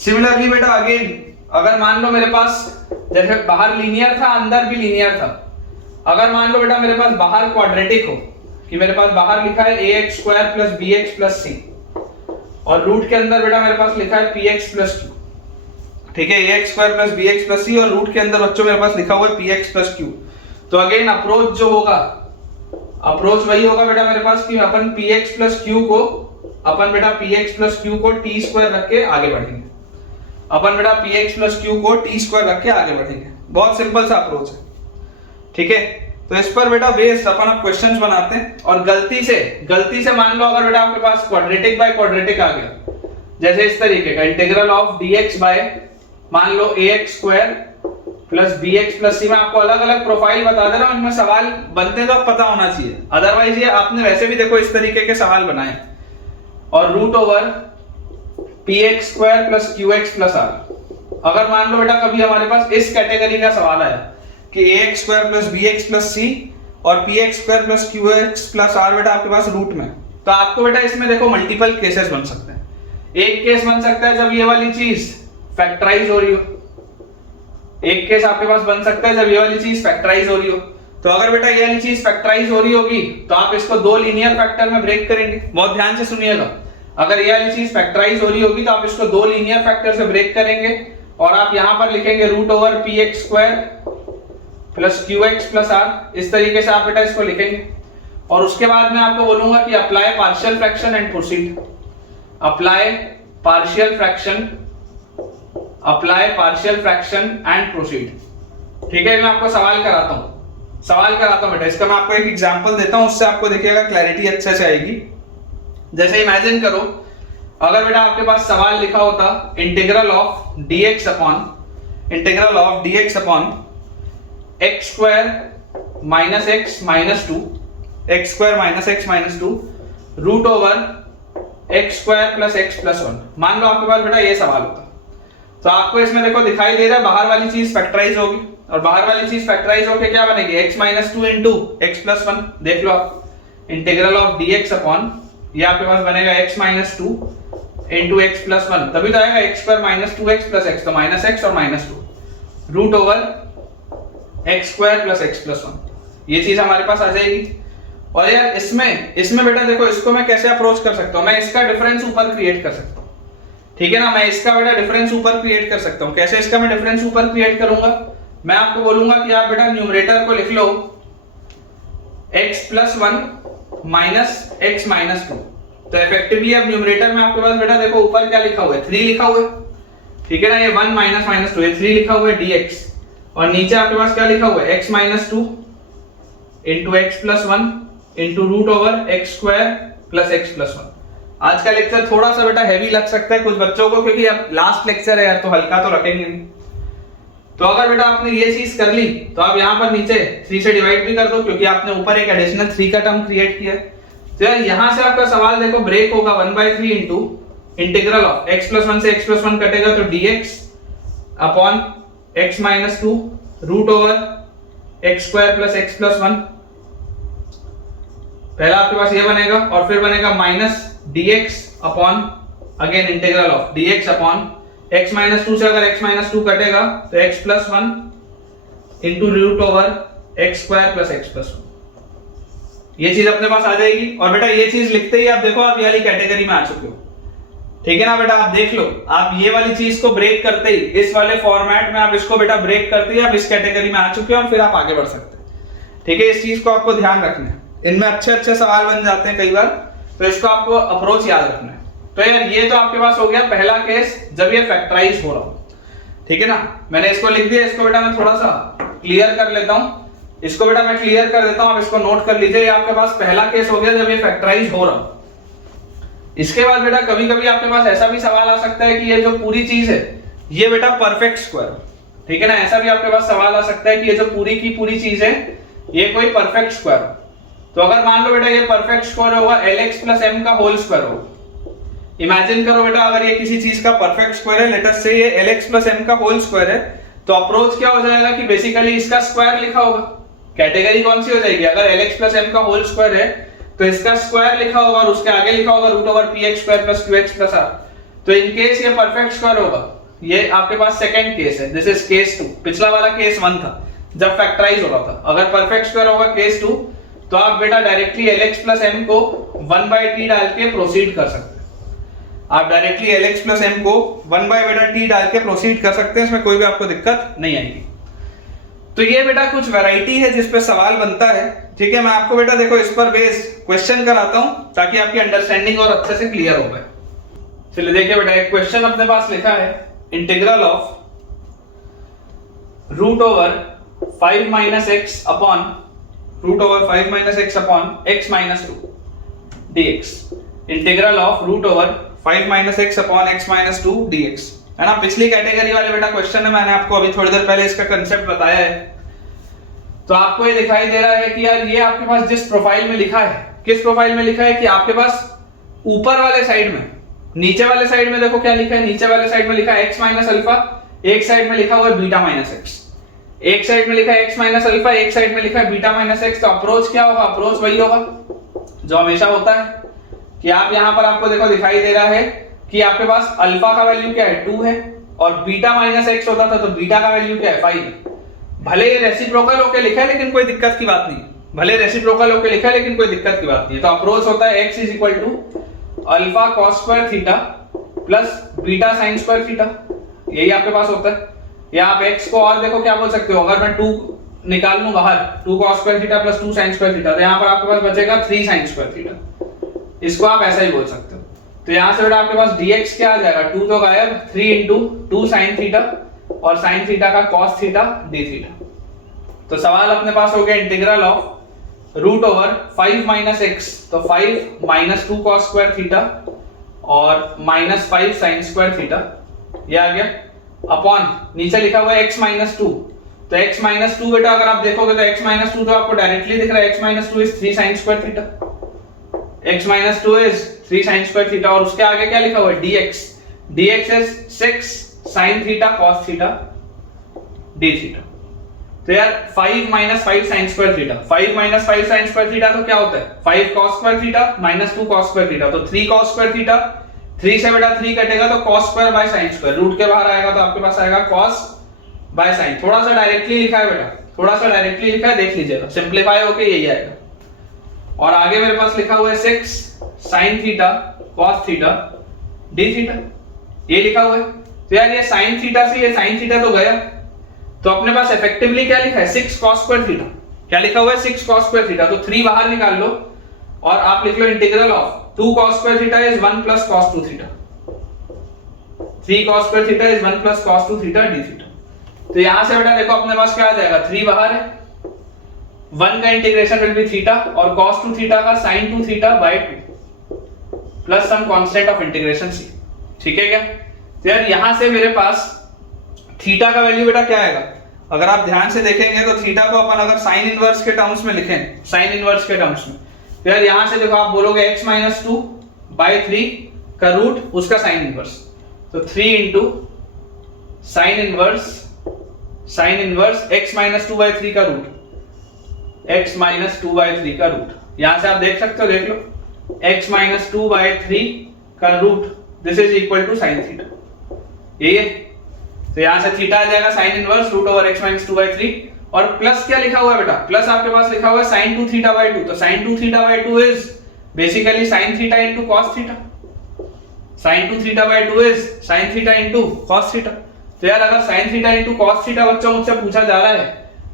सिमिलरली बेटा अगेन अगर मान लो मेरे पास जैसे बाहर लीनियर था अंदर भी लीनियर था, अगर मान लो बेटा मेरे पास बाहर क्वाड्रेटिक हो कि मेरे पास बाहर लिखा है ax square plus bx plus c और रूट के अंदर बेटा मेरे पास लिखा है px प्लस q, ठीक है, ax square plus bx plus c और रूट के अंदर बच्चों मेरे पास लिखा हुआ है px प्लस q। तो अगेन अप्रोच जो होगा, अप्रोच वही होगा बेटा मेरे पास कि अपन px प्लस q को अपन बेटा px प्लस q को t स्क्वायर रख के आगे बढ़ेंगे, अपन बेटा px प्लस q को t स्क्वायर रख के आगे बढ़ेंगे। बहुत सिंपल सा अप्रोच है, ठीक है। तो इस पर बेटा बेस्ड अपन अब क्वेश्चंस बनाते हैं, और गलती से मान लो अगर बेटा आपके पास क्वाड्रेटिक बाय क्वाड्रेटिक आ गया, जैसे इस तरीके का इंटीग्रल ऑफ dx बाय मान लो ax square plus bx plus c। मैं आपको अलग अलग प्रोफाइल बता दे रहा हूं, इनमें सवाल बनते तो पता होना चाहिए, अदरवाइज ये आपने वैसे भी देखो इस तरीके के सवाल बनाए, और root over px square plus qx plus r। अगर मान लो बेटा कभी हमारे पास इस कैटेगरी का सवाल आया कि ax square plus bx plus c और px square plus qx plus r बेटा आपके पास रूट में, तो आपको बेटा इसमें देखो मल्टीपल केसेस बन सकते हैं। एक केस बन सकता है जब ये वाली चीज फैक्टराइज हो रही हो, एक केस आपके पास बन सकता है जब ये वाली चीज फैक्टराइज हो रही हो। तो अगर बेटा ये वाली चीज फैक्टराइज हो रही होगी तो आप इसको दो लीनियर फैक्टर में ब्रेक करेंगे। बहुत ध्यान से सुनिएगा, अगर ये वाली चीज फैक्टराइज हो रही होगी तो आप इसको दो लीनियर फैक्टर से ब्रेक करेंगे और आप यहां पर लिखेंगे root over px square plus qx plus r। इस तरीके से आप बेटा इसको लिखेंगे, और उसके बाद मैं आपको बोलूंगा कि apply partial fraction and proceed, apply partial fraction, apply partial fraction and proceed, ठीक है। मैं आपको सवाल कराता हूं बेटा, इसका मैं आपको एक एग्जांपल देता हूं, उससे आपको देखिएगा क्लैरिटी अच्छे से आएगी। जैसे इमेजिन करो अगर बेटा आपके पास सवाल लिखा होता integral of dx upon x square minus x minus 2, x square minus x minus 2 root over x square plus x plus 1। मान लो आपके पास बेटा ये सवाल होता, तो आपको इसमें देखो दिखाई दे रहा है बाहर वाली चीज फैक्टराइज होगी, और बाहर वाली चीज फैक्टराइज होके क्या बनेगी x minus 2 into x plus 1। देख लो आप इंटीग्रल ऑफ dx अपॉन ये आपके पास बनेगा x minus 2 into x plus 1, तभी तो आएगा x square minus 2x plus x, तो माइनस x और minus 2 root over x square plus x plus 1, ये चीज हमारे पास आ जाएगी। और यार इसमें बेटा देखो इसको मैं कैसे अप्रोच कर सकता हूं, मैं इसका डिफरेंस ऊपर क्रिएट कर सकता हूं, ठीक है ना। मैं इसका बेटा डिफरेंस ऊपर क्रिएट कर सकता हूं। कैसे इसका मैं डिफरेंस ऊपर क्रिएट करूंगा, मैं आपको बोलूंगा कि आप बेटा न्यूमरेटर को लिख लो x plus 1 minus x minus 2, तो इफेक्टिवली अब न्यूमरेटर में आपके पास बेटा देखो ऊपर क्या लिखा हुआ है 3 लिखा हुआ है, ठीक है ना। ये 1 माइनस माइनस 2 ये 3 लिखा हुआ है dx, और नीचे आपके पास क्या लिखा हुआ है x minus 2 into x plus 1 into root over x square plus x plus 1। आज का लेक्चर थोड़ा सा बेटा हैवी लग सकता है कुछ बच्चों को, क्योंकि अब लास्ट लेक्चर है यार, तो हल्का तो रखेंगे नहीं। तो अगर बेटा आपने ये चीज कर ली तो आप यहाँ पर नीचे 3 से डिवाइड भी कर दो, क्योंकि आपने ऊपर एक एडिशनल 3 का टर्म क्रिएट किया है। तो यार यहाँ से आपका सवाल देखो ब्रेक होगा 1/3 इंटू इंटीग्रल ऑफ x+1 से x+1 कटेगा तो dx upon x-2 root over x² plus x+1। पहला आपके पास ये बनेगा और फिर बनेगा minus dx upon again integral of dx upon x-2 से अगर x-2 कटेगा तो x+1 into root over x² plus x+1। ये चीज अपने पास आ जाएगी। और बेटा ये चीज लिखते ही आप देखो आप ये वाली कैटेगरी में आ चुके हो, ठीक है ना बेटा। आप देख लो, आप ये वाली चीज को ब्रेक करते ही इस वाले फॉर्मेट में आप इसको बेटा ब्रेक करते ही आप इस कैटेगरी में आ चुके हो और फिर आप आगे बढ़ सकते हैं, ठीक है। इस चीज को आपको ध्यान रखना है, इनमें अच्छे अच्छे सवाल बन जाते हैं कई बार, तो इसको आपको अप्रोच याद रखना है। तो यार ये तो आपके पास हो गया पहला केस जब ये फैक्टराइज हो रहा हो, ठीक है ना। मैंने इसको लिख दिया, इसको बेटा मैं थोड़ा सा क्लियर कर लेता हूं, इसको बेटा मैं क्लियर कर देता हूं, आप इसको नोट कर लीजिए। ये आपके पास पहला केस हो गया जब ये फैक्टराइज हो रहा हो। इसके बाद बेटा कभी कभी आपके पास ऐसा भी सवाल आ सकता है कि ये जो पूरी चीज है ये बेटा परफेक्ट स्क्वायर, ठीक है ना। ऐसा भी आपके पास सवाल आ सकता है कि ये जो पूरी की पूरी चीज है ये कोई परफेक्ट स्क्वायर। तो अगर मान लो बेटा ये परफेक्ट स्क्वायर होगा lx प्लस m का होल स्क्वायर होगा। इमेजिन करो बेटा अगर ये किसी चीज का परफेक्ट स्क्वायर है, लेट अस से ये lx प्लस m का होल स्क्वायर है, तो अप्रोच क्या हो जाएगा कि बेसिकली इसका स्क्वायर लिखा होगा। कैटेगरी कौन सी हो जाएगी, अगर lx प्लस m का होल स्क्वायर है तो इसका स्क्वायर लिखा होगा और उसके आगे लिखा होगा root over px² plus qx plus r। तो इन केस ये परफेक्ट स्क्वायर होगा। ये आपके पास सेकंड केस है, दिस इज केस 2। पिछला वाला केस 1 था जब फैक्टराइज हो रहा था। अगर परफेक्ट स्क्वायर होगा केस 2 तो आप बेटा डायरेक्टली lx प्लस m को 1/t डाल के प्रोसीड कर सकते हैं। आप डायरेक्टली lx प्लस m को 1/t डाल के प्रोसीड कर सकते हैं, इसमें कोई भी आपको दिक्कत नहीं आएगी। तो ये बेटा कुछ वैरायटी है जिस पे सवाल बनता है, ठीक है। मैं आपको बेटा देखो इस पर बेस क्वेश्चन कराता हूं ताकि आपकी अंडरस्टैंडिंग और अच्छे से क्लियर हो जाए। चलिए देखिए बेटा एक क्वेश्चन अपने पास लिखा है, integral of root over 5 minus x upon root over 5 minus x upon x minus 2 dx। Integral of root over 5 minus x upon x minus 2 dx, है ना। पिछली कैटेगरी वाले बेटा क्वेश्चन है, मैंने आपको अभी थोड़ी देर पहले इसका कंसेप्ट बताया है। तो आपको ये दिखाई दे रहा है कि यार ये आपके पास जिस प्रोफाइल में लिखा है, किस प्रोफाइल में लिखा है कि आपके पास ऊपर वाले साइड में, नीचे वाले साइड में देखो क्या लिखा है। नीचे वाले साइड में लिखा है x माइनस अल्फा, एक साइड में लिखा हुआ है बीटा माइनस एक्स। एक साइड में लिखा है x माइनस अल्फा, एक साइड में लिखा है बीटा माइनस एक्स। तो अप्रोच क्या होगा, अप्रोच वही होगा जो हमेशा होता है कि आप यहां पर आपको देखो दिखाई दे रहा है कि आपके पास अल्फा का वैल्यू क्या है 2 है और बीटा माइनस एक्स होता था तो बीटा का वैल्यू क्या है 5। भले ये रेसिप्रोकल होके लिखा है लेकिन कोई दिक्कत की बात नहीं, भले रेसिप्रोकल होके लिखा है लेकिन कोई दिक्कत की बात नहीं है। तो अप्रोच होता है x is equal to alpha cos square theta plus beta sine square theta, यही आपके पास होता है। या आप x को और देखो क्या बोल सकते हो, अगर मैं 2 निकाल लूं बाहर, 2 cos square theta plus 2 sin square theta, तो यहां पर आपके पास बचेगा 3 sin स्क्वायर थीटा। इसको आप ऐसा ही बोल सकते हो। तो यहां से बेटा आपके पास dx क्या आ जाएगा, 2 तो गायब, 3 into 2 sin थीटा और sin थीटा का cos थीटा d थीटा। तो सवाल अपने पास हो गया integral of root over 5 minus x, तो 5 माइनस 2 cos स्क्वायर थीटा और माइनस 5 sin स्क्वायर थीटा, ये आ गया अपॉन नीचे लिखा हुआ है x माइनस 2। तो x माइनस 2 बेटा अगर आप देखोगे तो x माइनस 2 तो आपको डायरेक्टली दिख रहा है, x minus 2 is 3 sin square theta, x minus 2 is 3 sin square theta. और उसके आगे क्या लिखा हुआ है dx, dx is 6 sin theta cos theta d theta. तो यार 5 minus 5 sin square theta, 5 minus 5 sin square theta तो क्या होता है 5 cos square theta minus 2 cos square theta, तो 3 cos स्क्वायर थीटा, 3 से बेटा 3 कटेगा तो cos square by sin square, रूट के बाहर आएगा तो आपके पास आएगा cos बाय sin। थोड़ा सा डायरेक्टली लिखा है बेटा, थोड़ा सा डायरेक्टली लिखा है, देख लीजिएगा, सिंपलीफाई होके यही आएगा। और आगे मेरे पास लिखा हुआ है 6 sin theta cos theta d theta, ये लिखा हुआ है। तो यार ये sin थीटा से ये sin थीटा तो गया, तो अपने पास इफेक्टिवली क्या लिखा है 6 cos स्क्वायर थीटा, क्या लिखा हुआ है 6 cos स्क्वायर थीटा। तो 3 बाहर निकाल लो और आप लिख लो integral of 2 cos square theta is 1 plus cos 2 theta, 3 cos square theta is 1 plus cos 2 theta d theta. तो यहां से बेटा देखो अपने पास क्या आ जाएगा, 3 बाहर है, 1 का इंटीग्रेशन विल बी थीटा और cos 2 थीटा का sin 2 theta by 2, plus some constant of integration C. ठीक है क्या? तो यार यहां से मेरे पास थीटा का वैल्यू बेटा क्या आएगा, अगर आप ध्यान से देखेंगे तो थीटा को अपन अगर साइन इनवर्स के टर्म्स में लिखें, साइन इनवर्स के टर्म्स में, तो यार यहां से देखो आप बोलोगे x माइनस 2/3 का रूट उसका साइन इनवर्स, तो 3 into sine inverse x minus 2/3 का रूट, x माइनस 2/3 का रूट, यहां से आप देख सकते हो, देख लो x माइनस 2/3 का रूट, this is equal to sine theta, यही है। तो यहां से थीटा आ जाएगा sine inverse root over x minus 2/3, और प्लस क्या लिखा हुआ है बेटा, प्लस आपके पास लिखा हुआ है sin 2 थीटा बाय 2, तो sin 2 theta by 2 is basically sin theta into cos theta, sin 2 theta by 2 is sin theta into cos theta. तो यार अगर sin theta into cos theta बच्चों मुझसे पूछा जा रहा है,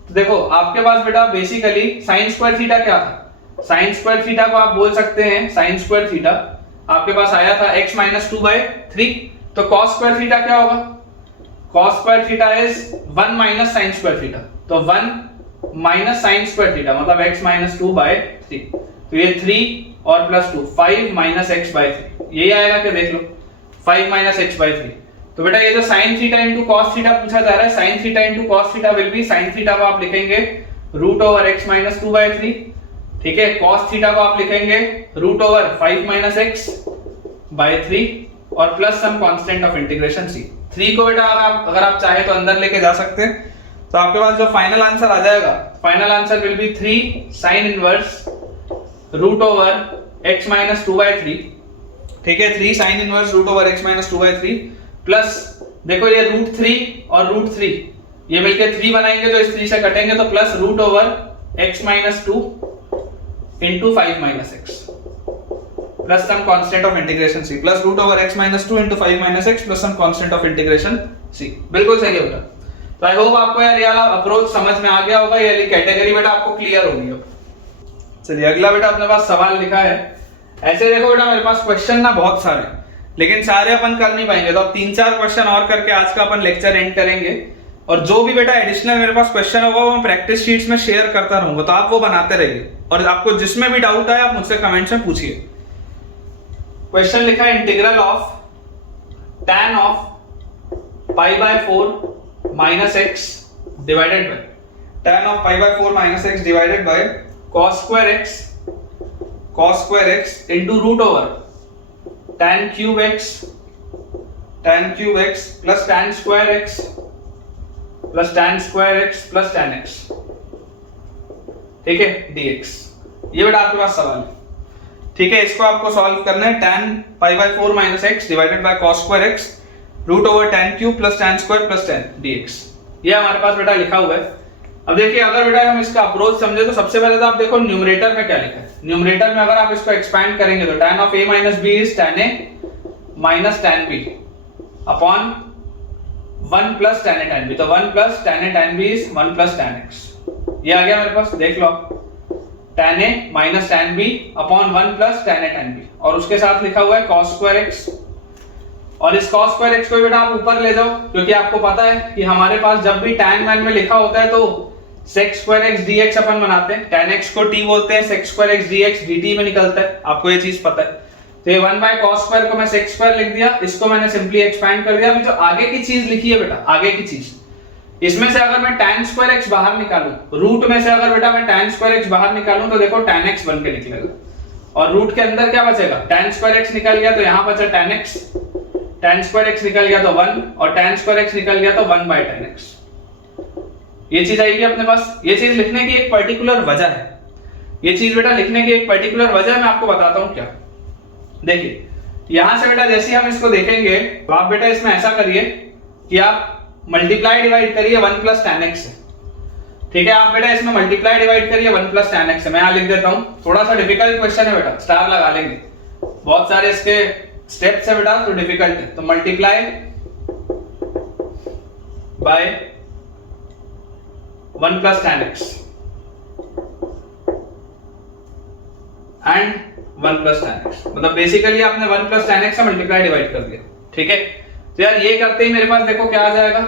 तो देखो आपके पास बेटा बेसिकली sin स्क्वायर थीटा क्या था, sin स्क्वायर थीटा को आप बोल सकते हैं, sin स्क्वायर थीटा आपके पास आया था x माइनस 2/3, तो cos स्क्वायर थीटा क्या होगा, cos square theta is 1 minus sin square theta, तो 1 माइनस sin स्क्वायर थीटा मतलब x माइनस 2/3, तो ये 3 और प्लस 2 5 माइनस x/3, यही आएगा कि देख लो 5 माइनस x/3। तो बेटा ये जो sin theta into cos theta पूछा जा रहा है, sin theta into cos theta will B, sin theta को आप लिखेंगे रूट ओवर x माइनस 2/3, ठीक है, cos थीटा को आप लिखेंगे रूट ओवर 5 माइनस x/3 और plus some constant of integration c। 3 को बेटा अगर आप चाहे तो अंदर लेके जा सकते हैं, तो आपके पास जो फाइनल आंसर आ जाएगा, final answer will be 3 sin inverse root over x minus 2/3, ठीक है, 3 sin inverse root over x minus 2/3 plus देखो ये रूट 3 और रूट 3 ये मिलके 3 बनाएंगे तो इस 3 से कटेंगे, तो plus root over x minus 2 into 5 minus x plus some constant of integration c, plus root over x minus 2 into 5 minus x plus some constant of integration c। बिल्कुल सही है बेटा। तो आई होप आपको यार ये वाला अप्रोच समझ में आ गया होगा, ये वाली कैटेगरी बेटा आपको क्लियर होगी अब। चलिए अगला बेटा अपने पास सवाल लिखा है, ऐसे देखो बेटा मेरे पास क्वेश्चन ना बहुत सारे, लेकिन सारे अपन कर नहीं पाएंगे, तो अब 3-4 क्वेश्चन और करके आज का अपन लेक्चर एंड करेंगे, और जो भी बेटा एडिशनल मेरे पास क्वेश्चन होगा वो मैं प्रैक्टिस शीट्स में शेयर करता रहूंगा, तो आप वो बनाते रहिए, और आपको जिसमें भी डाउट आए आप मुझसे कमेंट्स में पूछिए। क्वेश्चन लिखा है integral of tan of π/4 minus x divided by tan of π/4 minus x divided by cos square x into root over tan cube x plus tan square x plus tan square x plus tan x, ठीक है, dx। ये बेटा आपके पास सवाल है, ठीक है, इसको आपको सॉल्व करना है, tan π/4 minus x divided by cos square x root over tan cube plus tan square plus tan dx, ये हमारे पास बेटा लिखा हुआ है। अब देखिए अगर बेटा हम इसका अप्रोच समझे तो सबसे पहले तो आप देखो न्यूमरेटर में क्या लिखा है, न्यूमरेटर में अगर आप इसको एक्सपैंड करेंगे तो tan of a minus b is tan a minus tan b upon 1 plus tan a tan b, तो 1 plus tan a tan b is 1 plus tan x, ये आ गया मेरे पास, देख लो tan a minus tan b upon 1 plus tan a tan b, और उसके साथ लिखा हुआ है cos स्क्वायर x, और इस cos स्क्वायर x को बेटा आप ऊपर ले जाओ, क्योंकि आपको पता है कि हमारे पास जब भी tan मान में लिखा होता है तो sec स्क्वायर x dx अपन बनाते हैं, tan x को t बोलते हैं, sec square x dx dt में निकलता है, आपको ये चीज पता है। तो ये 1 बाय cos स्क्वायर को मैं sec स्क्वायर लिख दिया, इसको मैंने सिंपली एक्सपैंड कर दिया। अभी जो आगे की चीज लिखी है बेटा, आगे की चीज, इसमें से अगर मैं tan स्क्वायर x बाहर निकालूं, रूट में से अगर बेटा मैं tan स्क्वायर x बाहर निकालूं तो देखो tan x बन के निकलेगा, और रूट के अंदर क्या बचेगा, tan स्क्वायर x निकल गया तो यहां बचा tan x, tan square x निकल गया तो 1, और tan स्क्वायर x निकल गया तो 1 बाय tan x, ये चीज आएगी अपने पास। ये चीज लिखने की एक पर्टिकुलर वजह है, ये चीज बेटा लिखने की एक पर्टिकुलर वजह मैं आपको बताता हूं क्या। देखिए यहां से बेटा जैसे हम इसको देखेंगे तो आप बेटा इसमें ऐसा करिए कि आप मल्टीप्लाई डिवाइड करिए 1 प्लस tan x से, ठीक है, आप बेटा इसमें मल्टीप्लाई डिवाइड करिए 1 प्लस tan x से। मैं यहां लिख देता हूं, थोड़ा सा डिफिकल्ट क्वेश्चन है बेटा, स्टार लगा लेंगे, बहुत सारे इसके स्टेप्स है बेटा तो डिफिकल्ट है। तो multiply by 1 plus tan x and 1 plus tan x, मतलब बेसिकली आपने 1 प्लस tan x से मल्टीप्लाई डिवाइड कर दिया, ठीक है। तो यार ये करते ही मेरे पास देखो क्या आ जाएगा,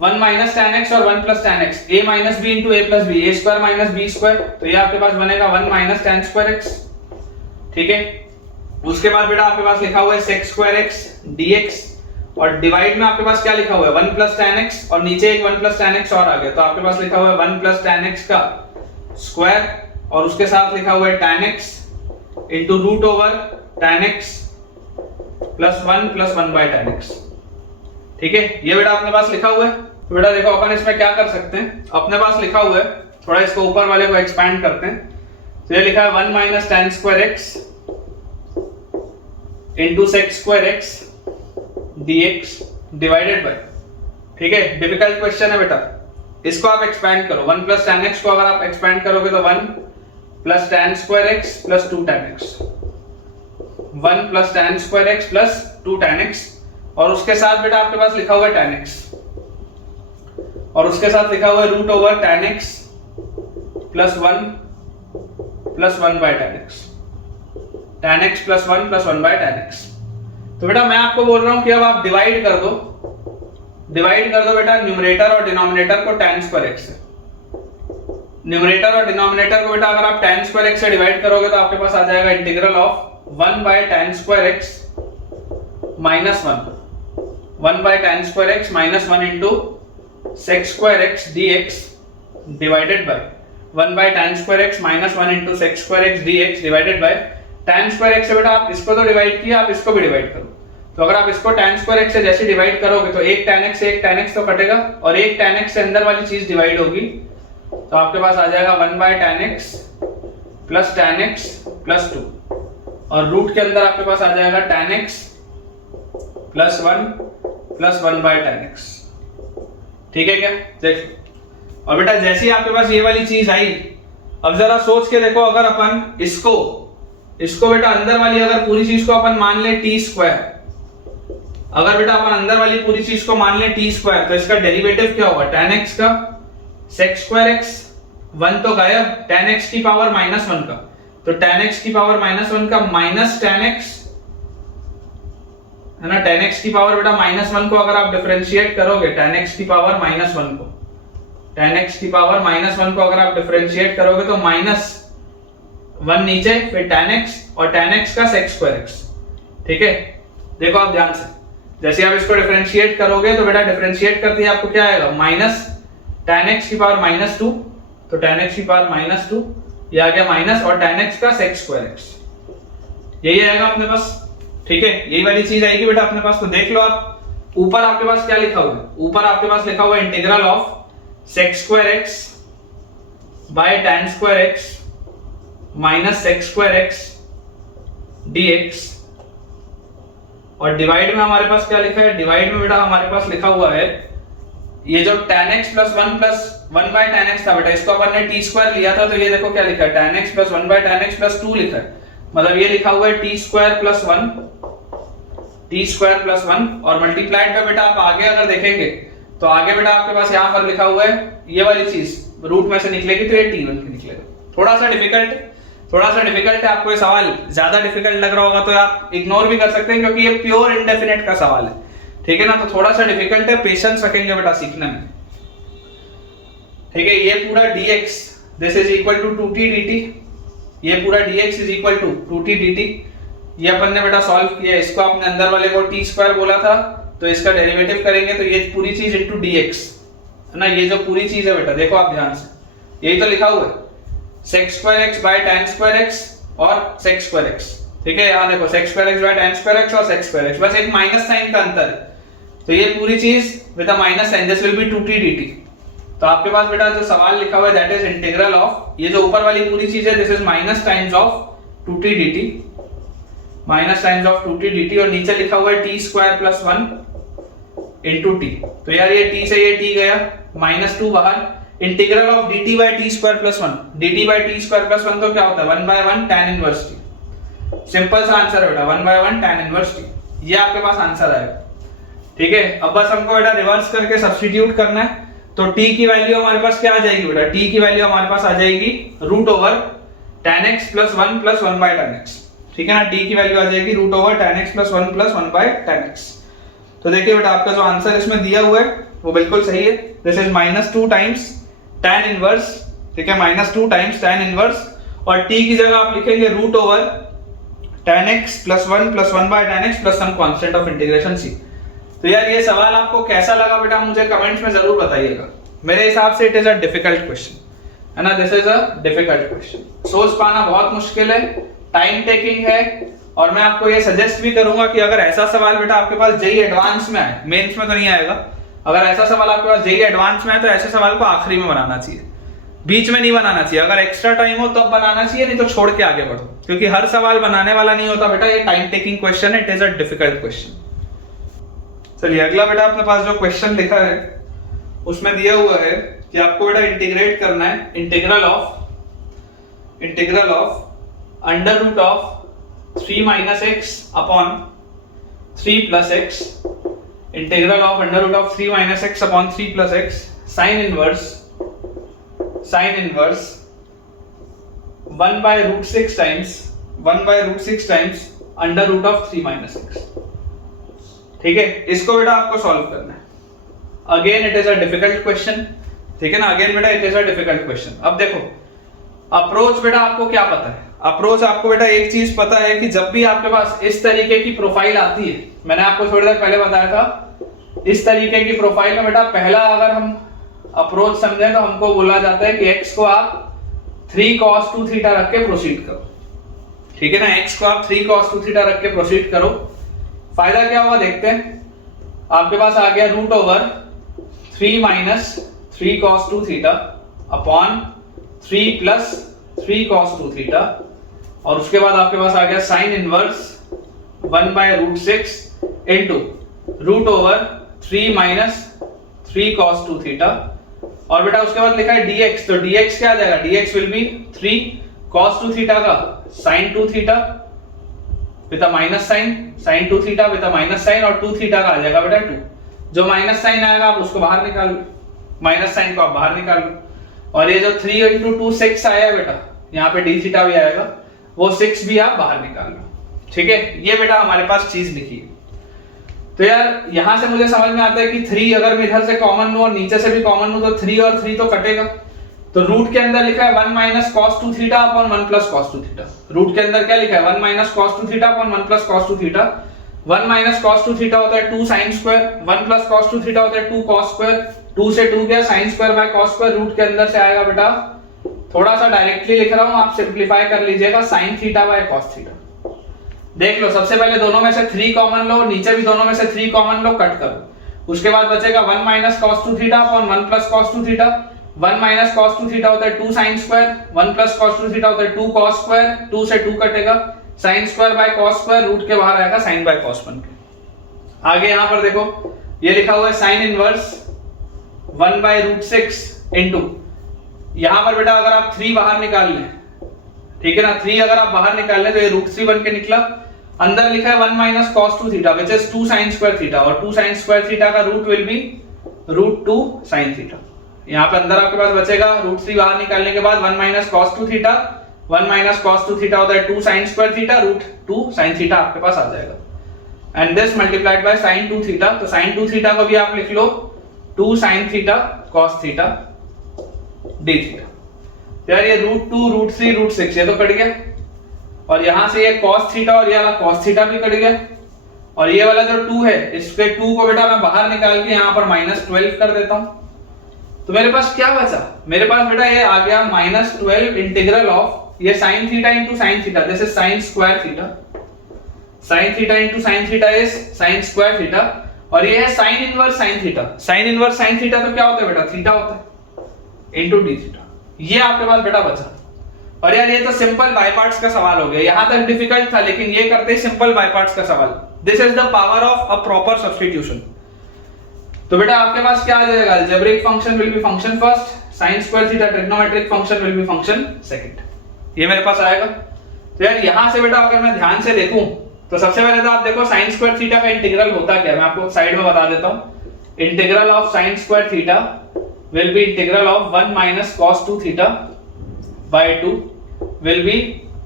1 माइनस tan x और 1 plus tan x, a minus b into a plus b, a square minus b square, तो ये आपके पास बनेगा 1 माइनस tan स्क्वायर x, ठीक है, उसके बाद बेटा आपके पास लिखा हुआ है sec स्क्वायर x dx, और डिवाइड में आपके पास क्या लिखा हुआ है 1 प्लस tan x, और नीचे एक 1 प्लस tan x और आ गया, तो आपके पास लिखा हुआ है 1 प्लस tan x का स्क्वायर, और उसके साथ लिखा हुआ है tan x into root over tan x plus 1 plus 1 by tan x। ठीक है, ये बेटा अपने पास लिखा हुआ है। तो बेटा देखो अपन इसमें क्या कर सकते हैं, अपने पास लिखा हुआ है, थोड़ा इसको ऊपर वाले को एक्सपैंड करते हैं। तो ये लिखा है 1 minus tan square x into sec square x dx divided bye, ठीक है, डिफिकल्ट क्वेश्चन है बेटा, इसको आप एक्सपैंड करो। 1 प्लस tan x को अगर आप एक्सपैंड करोगे तो 1 plus tan square x plus 2 tan x, 1 plus tan square x plus 2 tan x, और उसके साथ बेटा आपके पास लिखा हुआ है tan x, और उसके साथ लिखा हुआ है root over tan x plus 1 by tan x, tan x plus 1 by tan x। तो बेटा मैं आपको बोल रहा हूं कि अब आप डिवाइड कर दो बेटा न्यूमरेटर और डिनोमिनेटर को tan स्क्वायर x से। न्यूमरेटर और डिनोमिनेटर को बेटा अगर आप tan स्क्वायर x से डिवाइड करोगे तो आपके पास आ जाएगा integral of 1 by tan square x minus 1 by tan square x minus 1 into sec square x dx divided by 1 by tan square x minus 1 into sec square x dx divided by tan square x से बेटा आप इसको तो divide किया, आप इसको भी divide करो। तो अगर आप इसको tan स्क्वायर x से जैसे डिवाइड करोगे तो एक tan x से एक tan x तो कटेगा, और एक tan x से अंदर वाली चीज डिवाइड होगी, तो आपके पास आ जाएगा 1 बाय tan x प्लस 2, और रूट के अंदर आपके पास आ जाएगा tan x plus 1 by tan x। ठीक है क्या, देखो। और बेटा जैसे ही आपके पास ये वाली चीज आई, अब जरा सोच के देखो, अगर अपन इसको बेटा अंदर वाली अगर पूरी चीज को अपन मान ले t स्क्वायर, अगर बेटा अपन अंदर वाली पूरी चीज को मान ले t स्क्वायर, तो इसका डेरिवेटिव क्या होगा tan x का sec स्क्वायर x, 1 तो गायब, tan x की पावर माइनस 1 का, तो tan x की पावर माइनस 1 का माइनस tan x है ना, tan x की पावर बेटा माइनस 1 को अगर आप डिफरेंशिएट करोगे, tan x की पावर माइनस 1 को, tan x की पावर माइनस 1 को अगर आप डिफरेंशिएट करोगे तो माइनस 1 नीचे, फिर tan x और tan x का sec स्क्वायर x। ठीक है, देखो आप ध्यान से, जैसे आप इसको डिफरेंशिएट करोगे तो बेटा डिफरेंशिएट करते ही आपको क्या आएगा, माइनस tan x की पावर माइनस 2, तो tan x की पावर माइनस 2, ये आ गया माइनस, और tan x का sec स्क्वायर x, यही आएगा अपने पास। ठीक है, यही वाली चीज आएगी बेटा अपने पास। तो देख लो आप, ऊपर आपके पास क्या लिखा हुआ है, ऊपर आपके पास लिखा हुआ है integral of sec square x by tan square x minus sec square x dx, और डिवाइड में हमारे पास क्या लिखा है, डिवाइड में बेटा हमारे पास लिखा हुआ है ये जो tan x plus 1 by tan x था बेटा, इसको अपन ने t स्क्वायर लिया था, तो ये देखो क्या लिखा है, tan x plus 1 by tan x plus 2 लिखा है, मतलब ये लिखा हुआ है t स्क्वायर प्लस 1, और मल्टीप्लाइड पे बेटा आप आगे अगर देखेंगे तो आगे बेटा आपके पास यहाँ पर लिखा हुआ है ये वाली चीज रूट में से निकलेगी तो ये t1 की निकलेगा। थोड़ा सा डिफिकल्ट है, आपको ये सवाल ज्यादा डिफिकल्ट लग रहा होगा तो आप इग्नोर भी कर सकते हैं, क्योंकि ये प्योर इंडेफिनेट का सवाल है। ठीक है ना, तो थोड़ा सा डिफिकल्ट है, पेशेंस रखेंगे बेटा सीखने में। ठीक है, ये पूरा dx this is equal to 2t dt, ये पूरा dx is equal to 2t dt, ये अपन ने बेटा सॉल्व किया, इसको आपने अंदर वाले को t स्क्वायर बोला था, तो इसका डेरिवेटिव करेंगे तो ये पूरी चीज इनटू dx है ना, ये जो पूरी चीज है बेटा देखो आप ध्यान से, यही तो लिखा हुआ है sec square x by tan square x और sec स्क्वायर x। ठीक है, यहाँ देखो sec square x by tan square x और sec स्क्वायर x, बस एक माइनस साइन का अंतर है, तो ये पूरी चीज with a minus sign, this will be 2t dt। तो आपके पास बेटा जो सवाल लिखा हुआ है दैट इज इंटीग्रल ऑफ, ये जो ऊपर वाली पूरी चीज है this is minus times of 2t dt, minus times of 2t dt, और नीचे लिखा हुआ है t square plus 1 into t, तो यार ये t से ये t गया, माइनस 2 बाहर, integral of dt by t square plus 1, dt by t square plus 1 तो क्या होता है 1 by 1 tan inverse t। Simple सा आंसर है बेटा 1 बाय 1 tan इनवर्स t, ये आपके पास आंसर आएगा। ठीक है, अब बस हमको बेटा रिवर्स करके सब्स्टिट्यूट करना है, तो t की वैल्यू हमारे पास क्या आ जाएगी बेटा, t की वैल्यू हमारे पास आ जाएगी root over tan x plus 1 by tan x। ठीक है ना, t की वैल्यू आ जाएगी root over tan x plus 1 by tan x। तो देखिए बेटा आपका जो आंसर इसमें दिया हुआ है वो बिल्कुल सही है, this is -2 times tan inverse. ठीक है, -2 टाइम्स tan इनवर्स, और t की जगह आप लिखेंगे root over tan x plus 1 plus 1 by tan x plus some constant of integration c। तो यार ये सवाल आपको कैसा लगा बेटा, मुझे कमेंट्स में जरूर बताइएगा। मेरे हिसाब से it is a difficult question है ना, this is a difficult question. सोच पाना बहुत मुश्किल है, टाइम टेकिंग है, और मैं आपको ये सजेस्ट भी करूंगा कि अगर ऐसा सवाल बेटा आपके पास जेई एडवांस में आए, मेंस में तो नहीं आएगा, अगर ऐसा सवाल आपके पास जेई एडवांस में आए तो ऐसे सवाल को आखिरी में बनाना चाहिए, बीच में नहीं बनाना चाहिए। अगर एक्स्ट्रा टाइम हो तब बनाना चाहिए, नहीं तो छोड़ के आगे बढ़ो, क्योंकि हर सवाल बनाने वाला नहीं होता बेटा, ये टाइम टेकिंग क्वेश्चन है, it is a difficult question. चलिए अगला बेटा अपने पास जो क्वेश्चन लिखा है उसमें दिया हुआ है कि आपको बेटा इंटीग्रेट करना है integral of under root of 3 minus x upon 3 plus x, integral of under root of 3 minus x upon 3 plus x sine inverse 1 by root 6 times under root of 3 minus x. ठीक है, इसको बेटा आपको solve करना है। Again it is a difficult question, ठीक है ना, अगेन बेटा it is a difficult question. अब देखो अप्रोच बेटा आपको क्या पता है, अप्रोच आपको बेटा एक चीज पता है कि जब भी आपके पास इस तरीके की प्रोफाइल आती है, मैंने आपको थोड़ी देर पहले बताया था, इस तरीके की प्रोफाइल में बेटा पहला अगर हम अप्रोच समझें तो हमको बोला जाता है कि x को आप 3 cos 2 थीटा रख के प्रोसीड करो। ठीक है ना, x को आप 3 cos 2 थीटा रख के प्रोसीड करो। फायदा क्या होगा देखते हैं, आपके पास आ गया root over 3 minus 3 cos 2 theta upon 3 plus 3 cos 2 theta, और उसके बाद आपके पास आ गया sine inverse 1 by root 6 into root over 3 minus 3 cos 2 theta, और बेटा उसके बाद लिखा है dx, तो dx क्या आ जाएगा, dx will be 3 cos 2 theta का sin 2 theta with a minus sign, sin 2 theta with a minus sign, और 2 थीटा का आ जाएगा बेटा 2। जो माइनस साइन आएगा आप उसको बाहर निकाल लो, माइनस साइन को आप बाहर निकाल लो, और ये जो 3 into 2 6 आया बेटा, यहाँ पे d थीटा भी आएगा, वो 6 भी आप बाहर निकाल लो। ठीक है, ये बेटा हमारे पास चीज लिखी है। तो यार यहां से मुझे समझ में आता है कि 3 अगर मैं इधर से कॉमन लूं और नीचे से भी कॉमन लूं तो 3 और 3 तो कटेगा, तो रूट के अंदर लिखा है 1 minus cos 2 theta upon 1 plus cos 2 theta. Root के अंदर क्या लिखा है, 1 minus cos 2 theta upon 1 plus cos 2 theta. 1 minus cos 2 theta होता है 2 sin square, 1 plus cos 2 theta होता है 2 cos स्क्वायर, 2 से 2 गया sin square by cos square, रूट के अंदर से आएगा बेटा, थोड़ा सा डायरेक्टली लिख रहा हूं, आप सिंपलीफाई कर लीजिएगा, sin theta by cos theta. देख लो, सबसे पहले दोनों में से 3 कॉमन लो, नीचे भी दोनों में से 3 कॉमन लो, कट करो, उसके बाद बचेगा 1 minus cos 2 theta upon 1 plus cos 2 theta. 1 minus cos 2 theta होता है 2 sin square, 1 plus cos 2 theta होता है 2 cos स्क्वायर, 2 से 2 कटेगा, sin square by cos square, रूट के बाहर आएगा sin बाय cos बन के। आगे यहां पर देखो ये लिखा हुआ है sin inverse 1 by root 6 into, यहां पर बेटा अगर आप 3 बाहर निकाल लें, ठीक है ना, 3 अगर आप बाहर निकाल लें तो ये रूट 3 बन के निकला। अंदर लिखा है 1 minus cos 2 theta which is 2 sin square theta, और 2 sin स्क्वायर थीटा का रूट will be root 2 sin theta. यहाँ पे अंदर आपके पास बचेगा रूट 3 बाहर निकालने के बाद 1 minus cos 2 theta, 1 minus cos 2 theta होता है 2 sin स्क्वायर थीटा, रूट 2 sin थीटा आपके पास आ जाएगा, and this multiplied by sin 2 theta. तो sin 2 थीटा को भी आप लिख लो 2 sin theta cos theta d theta. यार ये रूट 2 रूट 3 रूट 6 ये तो कट गया, और यहां से ये cos थीटा और ये वाला cos थीटा भी कट गया, और ये वाला जो 2 है इसके 2 को बेटा मैं बाहर निकाल के यहां पर -12 कर देता हूं, तो मेरे पास क्या बचा, मेरे पास बेटा ये आ गया -12 इंटीग्रल ऑफ ये sin theta into sin theta, this is sin square theta, sin theta into sin theta is sin square theta, और ये है sin inverse sin theta. sin inverse sin theta तो क्या होता है बेटा, थीटा होता है इनटू d थीटा, ये आपके पास बेटा बचा। और यार ये तो सिंपल बाय पार्ट्स का सवाल हो गया, यहां तक डिफिकल्ट था लेकिन ये करते ही सिंपल बाय पार्ट्स का सवाल। This is the power of a proper substitution. तो बेटा आपके पास क्या आ जाएगा, algebraic function will B function first, sin square theta trigonometric function will B function second, ये मेरे पास आएगा। तो यार यहां से बेटा अगर मैं ध्यान से देखूं तो सबसे पहले तो आप देखो sin स्क्वायर थीटा का इंटीग्रल होता क्या है, मैं आपको साइड में बता देता हूं। Integral of sin square theta will be integral of 1 minus cos 2 theta by 2 will be,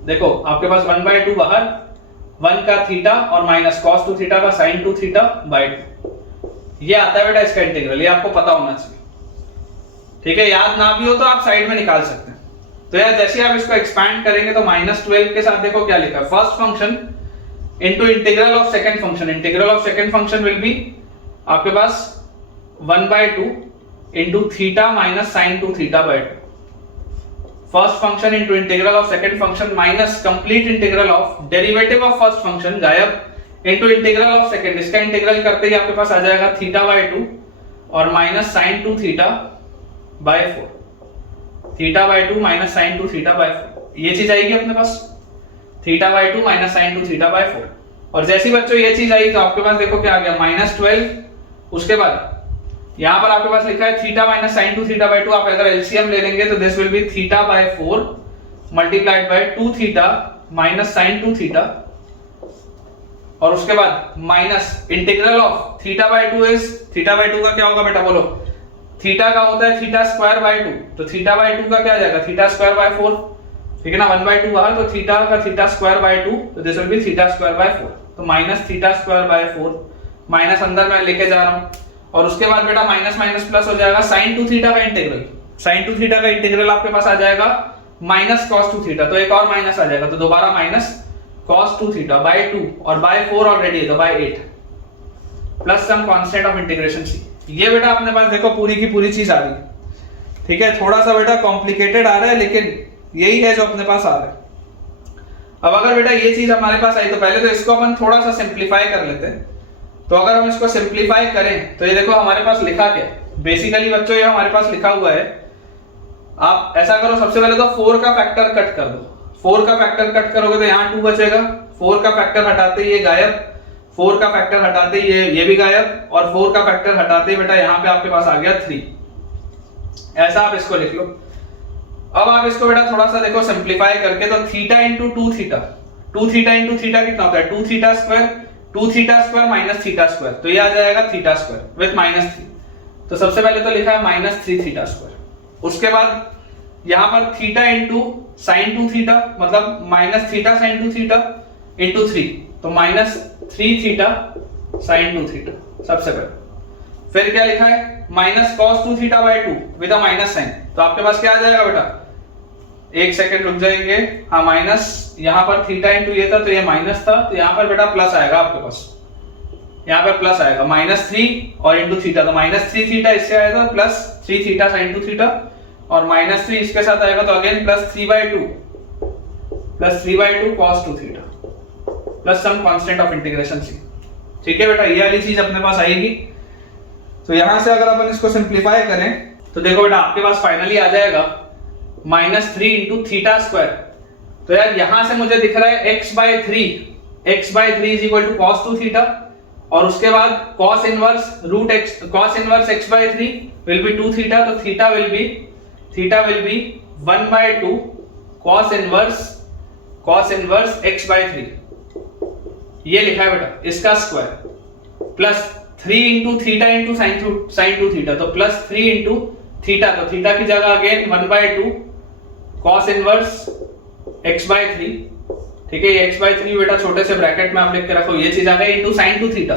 देखो आपके पास 1 by 2 बाहर, 1 का थीटा और माइनस cos 2 थीटा का sin 2 थीटा by 2, ये आता है बेटा इसका इंटीग्रल, ये आपको पता होना चाहिए। ठीक है, याद ना भी हो तो आप साइड में निकाल सकते हैं। तो यार जैसे आप इसको एक्सपैंड करेंगे तो -12 के साथ देखो क्या लिखा है, first function into integral of second function, integral of second function will be आपके पास 1/2 into theta minus sine 2 theta by 2, first function into integral of second function minus complete integral of derivative of first function गायब into integral of second, इसका इंटीग्रल करते ही आपके पास आ जाएगा थीटा बाय 2 और minus sine 2 theta by 4, theta by 2 minus sine 2 theta by 4, ये चीज आएगी अपने पास theta by 2 minus sine 2 theta by 4। और जैसे ही बच्चों ये चीज आई तो आपके पास देखो क्या आ गया -12, उसके बाद यहां पर आपके पास लिखा है theta minus sine 2 theta by 2, आप अगर एलसीएम ले लेंगे तो this will be theta by 4 multiplied by 2 theta minus sine 2 theta, और उसके बाद minus integral of theta by 2 is, theta by 2 का क्या होगा बेटा बोलो, थीटा का होता है थीटा स्क्वायर बाय 2, तो थीटा बाय 2 का क्या आ जाएगा थीटा स्क्वायर बाय 4, ठीक है ना, 1/2 बाहर, तो थीटा का थीटा स्क्वायर बाय 2, तो this will be theta square by 4, तो minus theta square by 4, minus अंदर मैं लेके जा रहा हूं, और उसके बाद बेटा माइनस माइनस प्लस हो जाएगा साइन 2 थीटा का इंटीग्रल, साइन 2 थीटा का इंटीग्रल आपके पास आ जाएगा माइनस कॉस 2 थीटा, तो एक और माइनस आ जाएगा, तो दोबारा माइनस cos 2 थीटा बाय 2 और बाय 4 ऑलरेडी है तो by 8 plus some constant of integration c, ये बेटा अपने पास देखो पूरी की पूरी चीज आ रही, ठीक है, थोड़ा सा बेटा कॉम्प्लिकेटेड आ रहा है लेकिन यही है जो अपने पास आ रहा है। अब अगर बेटा ये चीज हमारे पास आई तो पहले तो इसको अपन थोड़ा सा सिंप्लीफाई कर लेते हैं, तो अगर हम इसको सिंप्लीफाई करें तो ये देखो हमारे पास लिखा क्या, बेसिकली बच्चों ये हमारे पास लिखा हुआ है, आप ऐसा करो सबसे पहले तो 4 का फैक्टर कट कर दो, 4 का फैक्टर कट करोगे तो यहाँ 2 बचेगा, 4 का फैक्टर हटाते ही ये गायब, 4 का फैक्टर हटाते ही ये भी गायब, और 4 का फैक्टर हटाते ही बेटा यहाँ पे आपके पास आ गया 3, ऐसा आप इसको लिख लो। अब आप इसको बेटा थोड़ा सा देखो सिंप्लीफाई करके, तो theta into 2 theta, 2 theta into theta कितना होता है 2 theta square, 2 theta square minus theta square, तो ये आ जाएगा थीटा स्क्वायर विद -3, तो सबसे पहले तो लिखा है -3 थीटा स्क्वायर, उसके बाद यहां पर थीटा इंटू साइन 2 थीटा मतलब minus theta sine 2 theta into 3, तो -3 थीटा साइन 2 थीटा सबसे पहले, फिर क्या लिखा है minus cos 2 theta by 2 with a minus sign, तो आपके पास क्या आ जाएगा बेटा, एक सेकंड रुक जाएंगे, हाँ माइनस यहां पर थीटा इंटू ये था तो ये माइनस था, तो यहां पर बेटा प्लस आएगा आपके पास, यहां पर प्लस आएगा -3 और इंटू थीटा, तो -3 थीटा इससे आएगा प्लस 3 थीटा साइन 2 थीटा, और -3 इसके साथ आएगा तो again plus 3/2 cos 2 theta plus some constant of integration c, ठीक है बेटा, ये वाली चीज अपने पास आएगी। तो यहां से अगर अपन इसको सिंप्लीफाई करें तो देखो बेटा आपके पास फाइनली आ जाएगा -3 इंटू थीटा स्क्वायर, तो यार यहां से मुझे दिख रहा है x/3 is equal to cos 2 theta, और उसके बाद cos inverse x/3 will be 2 theta, तो theta will be 1/2 cos inverse x/3, ये लिखा है बेटा इसका square, plus 3 into theta into sine 2 theta, तो प्लस 3 इंटू थीटा, तो थीटा की जगह अगेन 1/2 cos इनवर्स x/3, ठीक है, ये x/3 बेटा छोटे से ब्रैकेट में आप लिख के रखो, ये चीज आ गई इंटू साइन 2 थीटा,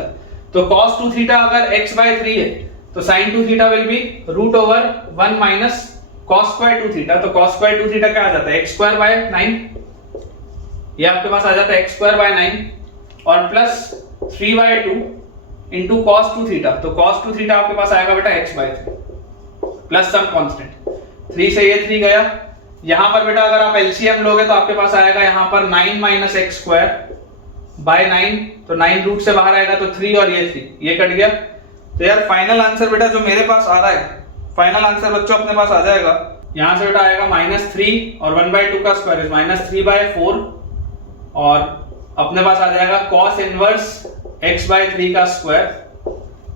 तो cos 2 थीटा अगर x/3 है तो sine 2 theta will be √1 minus cos square 2 theta, तो cos स्क्वायर 2 थीटा क्या आ जाता है x²/9, ये आपके पास आ जाता है x²/9, और प्लस 3/2 इंटू cos 2 थीटा, तो cos 2 थीटा आपके पास आएगा बेटा x/3 प्लस सम कांस्टेंट, 3 से ये 3 गया, यहां पर बेटा अगर आप एलसीएम लोगे तो आपके पास आएगा यहां पर 9 माइनस x²/9, तो 9 रूट से बाहर आएगा तो 3 और ये 3 ये कट गया, तो यार फाइनल आंसर बेटा जो मेरे पास आ रहा है, फाइनल आंसर बच्चों अपने पास आ जाएगा, यहां से बेटा आएगा -3 और 1/2 का स्क्वायर इज -3/4, और अपने पास आ जाएगा cos इनवर्स x/3 का स्क्वायर,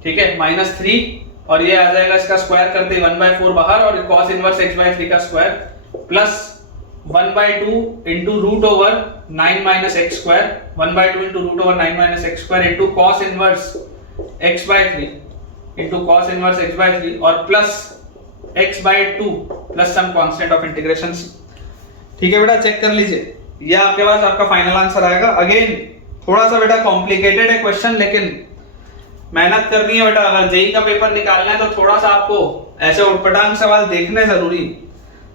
ठीक है, -3 और ये आ जाएगा इसका स्क्वायर करते ही 1/4 बाहर, और cos इनवर्स x/3 का square plus 1/2 into √9 minus x², 1/2 into √9 minus x² into cos inverse x/3 into cos inverse x/3 और plus x/2 plus some constant of integration, ठीक है बेटा, चेक कर लीजिए, ये आपके पास आपका फाइनल आंसर आएगा। अगेन थोड़ा सा बेटा कॉम्प्लिकेटेड है क्वेश्चन, लेकिन मेहनत करनी है बेटा, अगर जेई का पेपर निकालना है तो थोड़ा सा आपको ऐसे उटपटांग सवाल देखने जरूरी,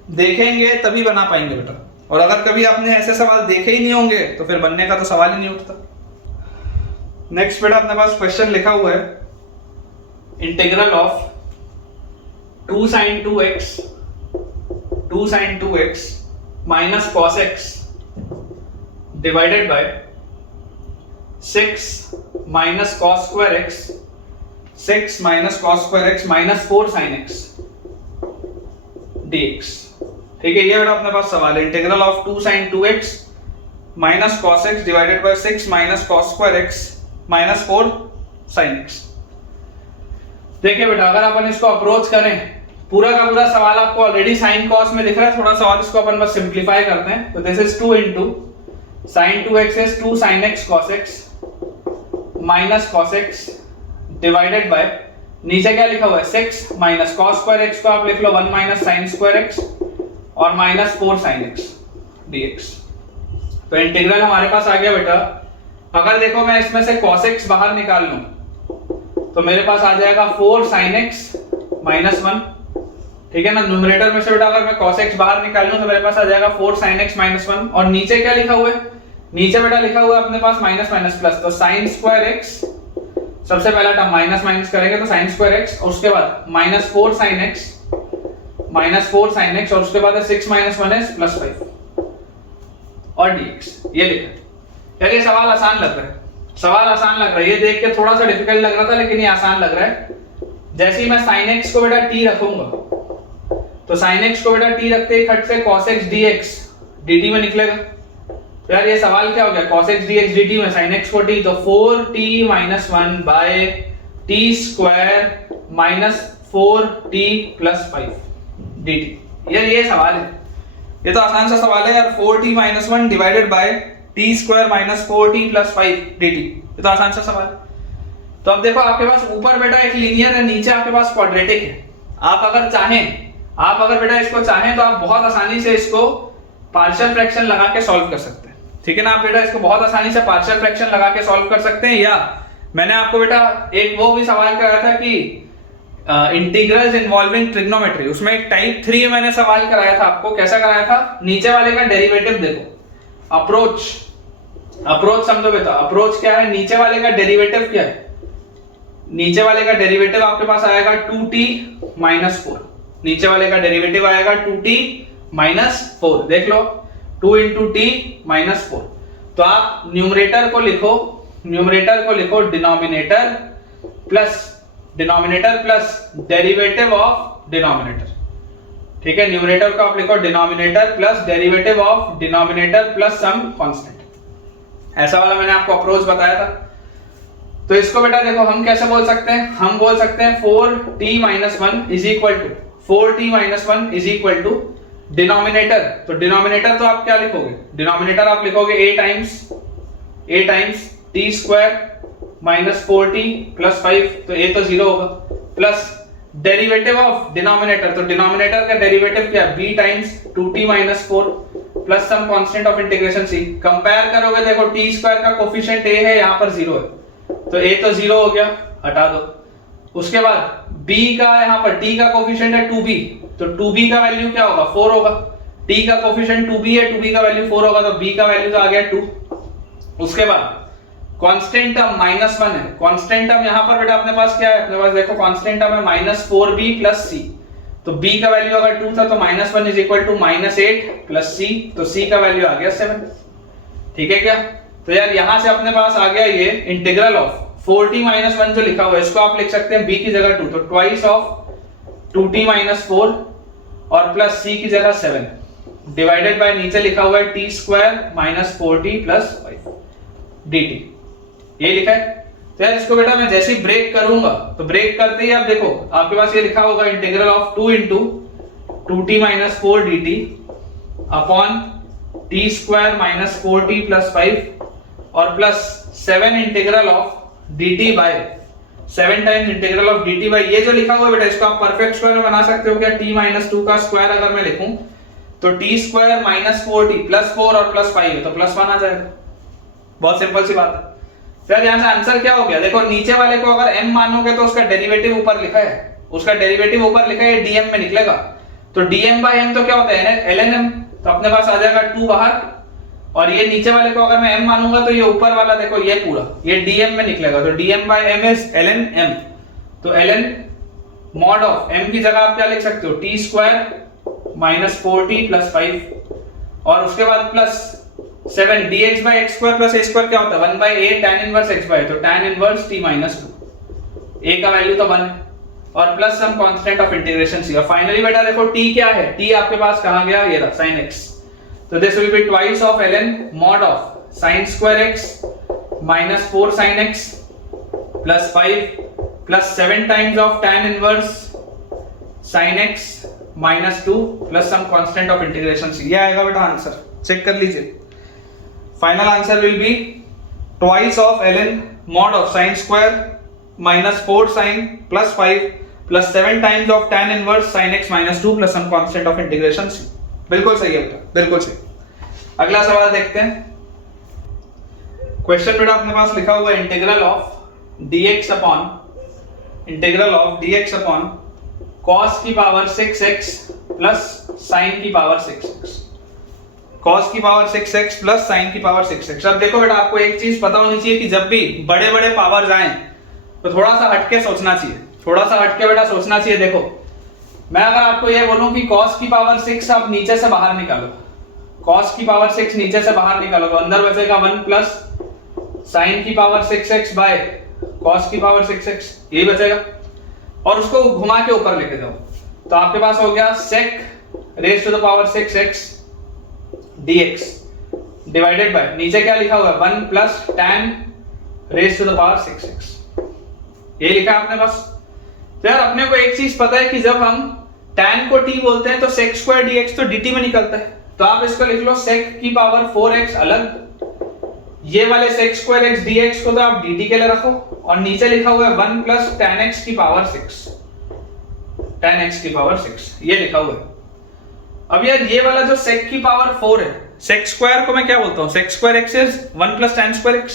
देखेंगे तभी बना पाएंगे बेटा, और अगर कभी आपने ऐसे सवाल देखे ही नहीं होंगे तो फिर बनने का तो सवाल ही नहीं उठता। नेक्स्ट बेटा अपने पास क्वेश्चन लिखा हुआ है, integral of 2 sin 2x minus cos x divided bye 6 minus cos square x, 6 minus cos square x minus 4 sin x dx। ठीक है, ये बेटा अपने पास सवाल है, integral of 2 sin 2x minus cos x divided bye 6 minus cos square x minus 4 sin x। देखिए बेटा, अगर अपन इसको अप्रोच करें, पूरा का पूरा सवाल आपको ऑलरेडी साइन कॉस में दिख रहा है, थोड़ा सवाल इसको अपन बस सिंप्लीफाई करते हैं। तो this is 2 into sin 2x is 2 sin x cos x minus cos x divided by, नीचे क्या लिखा हुआ है 6 माइनस cos square x को आप लिख लो 1 माइनस sin square x और माइनस 4 sin x dx। तो इंटीग्रल हमारे पास आ गया बेटा। अगर देखो मैं इसमें से cos x बाहर निकाल लूं तो मेरे पास आ जाएगा 4 sin x माइनस 1। ठीक है ना, न्यूमरेटर में से बेटा अगर मैं cos x बाहर निकाल लूं तो मेरे पास आ जाएगा 4 sin x माइनस 1। और नीचे क्या लिखा हुआ है, नीचे बेटा लिखा हुआ है अपने पास माइनस माइनस प्लस, तो sin स्क्वायर x, सबसे पहला टर्म माइनस माइनस करेंगे तो sin स्क्वायर x, और उसके बाद minus 4 sin x minus 4 sin x, और उसके बाद 6 माइनस 1 है प्लस 5 और dx। ये लिखा। यार ये सवाल आसान लग रहा है, सवाल आसान लग रहा है, ये देख के थोड़ा सा डिफिकल्ट लग रहा था लेकिन ये आसान लग रहा है। जैसे ही मैं sin x को बेटा t रखूंगा तो sin x को बेटा t रखते ही खट से cos x dx dt में निकलेगा। तो यार ये सवाल क्या हो गया, cos x dx dt में sin x को t, तो 4t minus 1 by t square minus 4t plus 5 dt। यार ये सवाल है, ये तो आसान सा सवाल है यार, 4t minus 1 divided by t square minus 4t plus 5 dt, ये तो आसान सा सवाल। तो अब देखो आपके पास ऊपर बेटा एक लीनियर है, नीचे आपके पास क्वाड्रेटिक है। आप अगर बेटा इसको चाहें तो आप बहुत आसानी से इसको पार्शियल फ्रैक्शन लगा के सॉल्व कर सकते हैं। ठीक है ना, आप बेटा इसको बहुत आसानी से पार्शियल फ्रैक्शन लगा के सॉल्व कर सकते हैं। या मैंने आपको बेटा एक वो भी सवाल कराया था कि इंटीग्रल्स इन्वॉल्विंग ट्रिग्नोमेट्री, उसमें एक टाइप 3 मैंने सवाल कराया था आपको। कैसा कराया था, नीचे वाले का डेरिवेटिव देखो, अप्रोच समझो बेटा। अप्रोच क्या है, नीचे वाले का डेरिवेटिव क्या है, नीचे वाले का डेरिवेटिव आपके पास आएगा 2t माइनस 4, नीचे वाले का डेरिवेटिव आएगा 2t माइनस 4। देख लो 2 into t माइनस 4। तो आप न्यूमरेटर को लिखो denominator plus derivative of denominator. ठीक है, न्यूमरेटर को आप लिखो denominator plus derivative of denominator plus some constant. ऐसा वाला मैंने आपको अप्रोच बताया था। तो इसको बेटा देखो हम कैसे बोल सकते हैं, हम बोल सकते हैं 4t minus 1 is equal to denominator. तो डिनोमिनेटर तो आप क्या लिखोगे, डिनोमिनेटर आप लिखोगे a times t square minus 4t plus 5, तो a तो 0 होगा, प्लस डेरिवेटिव ऑफ डिनोमिनेटर, तो डिनोमिनेटर का डेरिवेटिव क्या है, b times 2t minus 4 plus some constant of integration c। Compare करोगे देखो t स्क्वायर का कोफिशिएंट a है, यहां पर 0 है, तो a तो 0 हो गया, हटा दो। उसके बाद b का, यहां पर t का कोफिशिएंट है 2b, तो 2b का वैल्यू क्या होगा, 4 होगा। t का कोफिशिएंट 2b है, 2b का वैल्यू 4 होगा, तो b का वैल्यू तो आ गया 2। उसके बाद कांस्टेंट टर्म माइनस 1 है, कांस्टेंट टर्म यहां पर बेटा अपने पास क्या है, अपने पास देखो कांस्टेंट टर्म है माइनस 4b प्लस c। तो b का वैल्यू अगर 2 था तो minus 1 is equal to minus 8 plus c, तो c का वैल्यू आ गया 7। ठीक है क्या, तो यार यहां से अपने पास आ गया ये इंटीग्रल ऑफ 4t माइनस 1 जो लिखा हुआ है, इसको आप लिख सकते हैं b की जगह 2, तो ट्वाइस ऑफ 2t माइनस 4 और प्लस c की जगह 7 डिवाइडेड बाय नीचे लिखा हुआ है t square minus 4t plus 5 dt। ये लिखा है। तो यार इसको बेटा मैं जैसे ही ब्रेक करूंगा तो ब्रेक करते ही आप देखो आपके पास ये लिखा होगा integral of 2 into 2t minus 4 dt upon t square minus 4t plus 5 और plus 7 integral of dt by 7 times integral of dt by, ये जो लिखा हुआ है बेटा इसको आप परफेक्ट स्क्वायर में बना सकते हो क्या, t माइनस 2 का स्क्वायर अगर मैं लिखूं तो t square minus 4t plus 4 और प्लस 5 है तो प्लस 1 आ जाएगा। बहुत सिंपल सी बात है। फिर यहां से आंसर क्या हो गया, देखो नीचे वाले को अगर m मानोगे तो उसका डेरिवेटिव ऊपर लिखा है, dm में निकलेगा। तो dm by m तो क्या होता है ln m, तो अपने पास आ जाएगा 2 बाहर, और ये नीचे वाले को अगर मैं m मानूंगा तो ये ऊपर वाला देखो ये पूरा ये dm में निकलेगा, तो dm by m is ln m। तो ln mod ऑफ m की जगह आप क्या लिख सकते हो, t square minus 4t plus 5, और उसके बाद plus 7 dx by x square plus a square क्या होता है 1 by a tan inverse x by, तो tan inverse t minus 2, a का वैल्यू तो 1 है, और plus some constant of integration c, और फाइनली बेटा देखो t क्या है, t आपके पास कहां गया, ये रहा sin x, तो this will be twice of ln mod of sin square x minus 4 sin x plus 5 plus 7 times of tan inverse sin x minus 2 plus some constant of integration c। ये आएगा बेटा answer, check कर लीजिए। Final answer will be twice of ln mod of sin square minus 4 sin plus 5 plus 7 times of tan inverse sin x minus 2 plus some constant of integration c। बिल्कुल सही है बेटा, बिल्कुल सही। अगला सवाल देखते हैं। क्वेश्चन बेटा अपने पास लिखा हुआ है integral of dx upon cos की पावर 6x प्लस sin की पावर 6x, cos की पावर 6x प्लस sin की पावर 6x। अब देखो बेटा आपको एक चीज पता होनी चाहिए कि जब भी बड़े बड़े पावर्स आए तो थोड़ा सा हटके सोचना चाहिए, थोड़ा सा हटके बेटा सोचना चाहिए। देखो मैं अगर आपको ये बोलूं कि cos की पावर 6 आप नीचे से बाहर निकालो, cos की पावर 6 नीचे से बाहर निकालो तो अंदर बचेगा 1 प्लस sin की पावर 6x बाय cos की पावर 6x, यही बचेगा, और उसको घुमा के ऊपर लेके जाओ तो आपके पास हो गया sec raise to the power 6x dx divided by नीचे क्या लिखा हुआ है 1 plus tan raise to the power 6x, ये लिखा है आपने पास। तो यार अपने को एक चीज पता है कि जब हम tan को t बोलते हैं तो sec स्क्वायर dx तो dt में निकलता है, तो आप इसको लिख लो sec की पावर 4x अलग, ये वाले sec स्क्वायर x dx को तो आप dt के लिए रखो, और नीचे लिखा हुआ है 1 प्लस tan x की पावर 6, tan x की पावर 6 ये लिखा हुआ है। अब यार ये वाला जो sec की पावर 4 है, sec स्क्वायर को मैं क्या बोलता हूं, sec square x is 1 plus tan square x,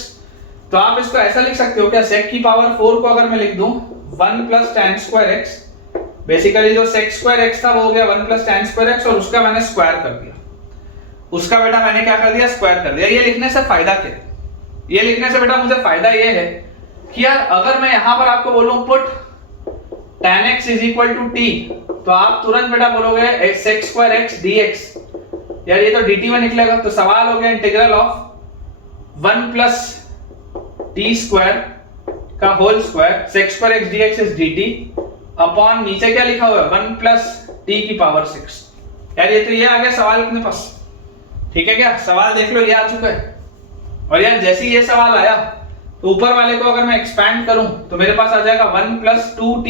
तो आप इसको ऐसा लिख सकते हो क्या, sec की पावर 4 को अगर मैं लिख दूं 1 plus tan square x, basically जो sec स्क्वायर x था वो हो गया 1 प्लस tan स्क्वायर x, और उसका मैंने स्क्वायर कर दिया, उसका बेटा मैंने क्या कर दिया, स्क्वायर कर दिया। ये लिखने से फायदा क्या है, ये लिखने से बेटा मुझे फायदा ये है कि यार अगर मैं यहां पर आपको बोलूं put tan x is equal to t, तो आप तुरंत बेटा बोलोगे sec स्क्वायर x dx, यार ये तो dt में निकलेगा, तो सवाल हो गया integral of 1 plus t square का whole square sec square x dx is dt upon नीचे क्या लिखा हुआ है 1 प्लस t की पावर 6। यार ये तो ये आ गया सवाल अपने पास, ठीक है क्या, सवाल देख लो ये आ चुका है। और यार जैसे ही ये सवाल आया तो ऊपर वाले को अगर मैं एक्सपैंड करूं तो मेरे पास आ जाएगा 1 plus 2t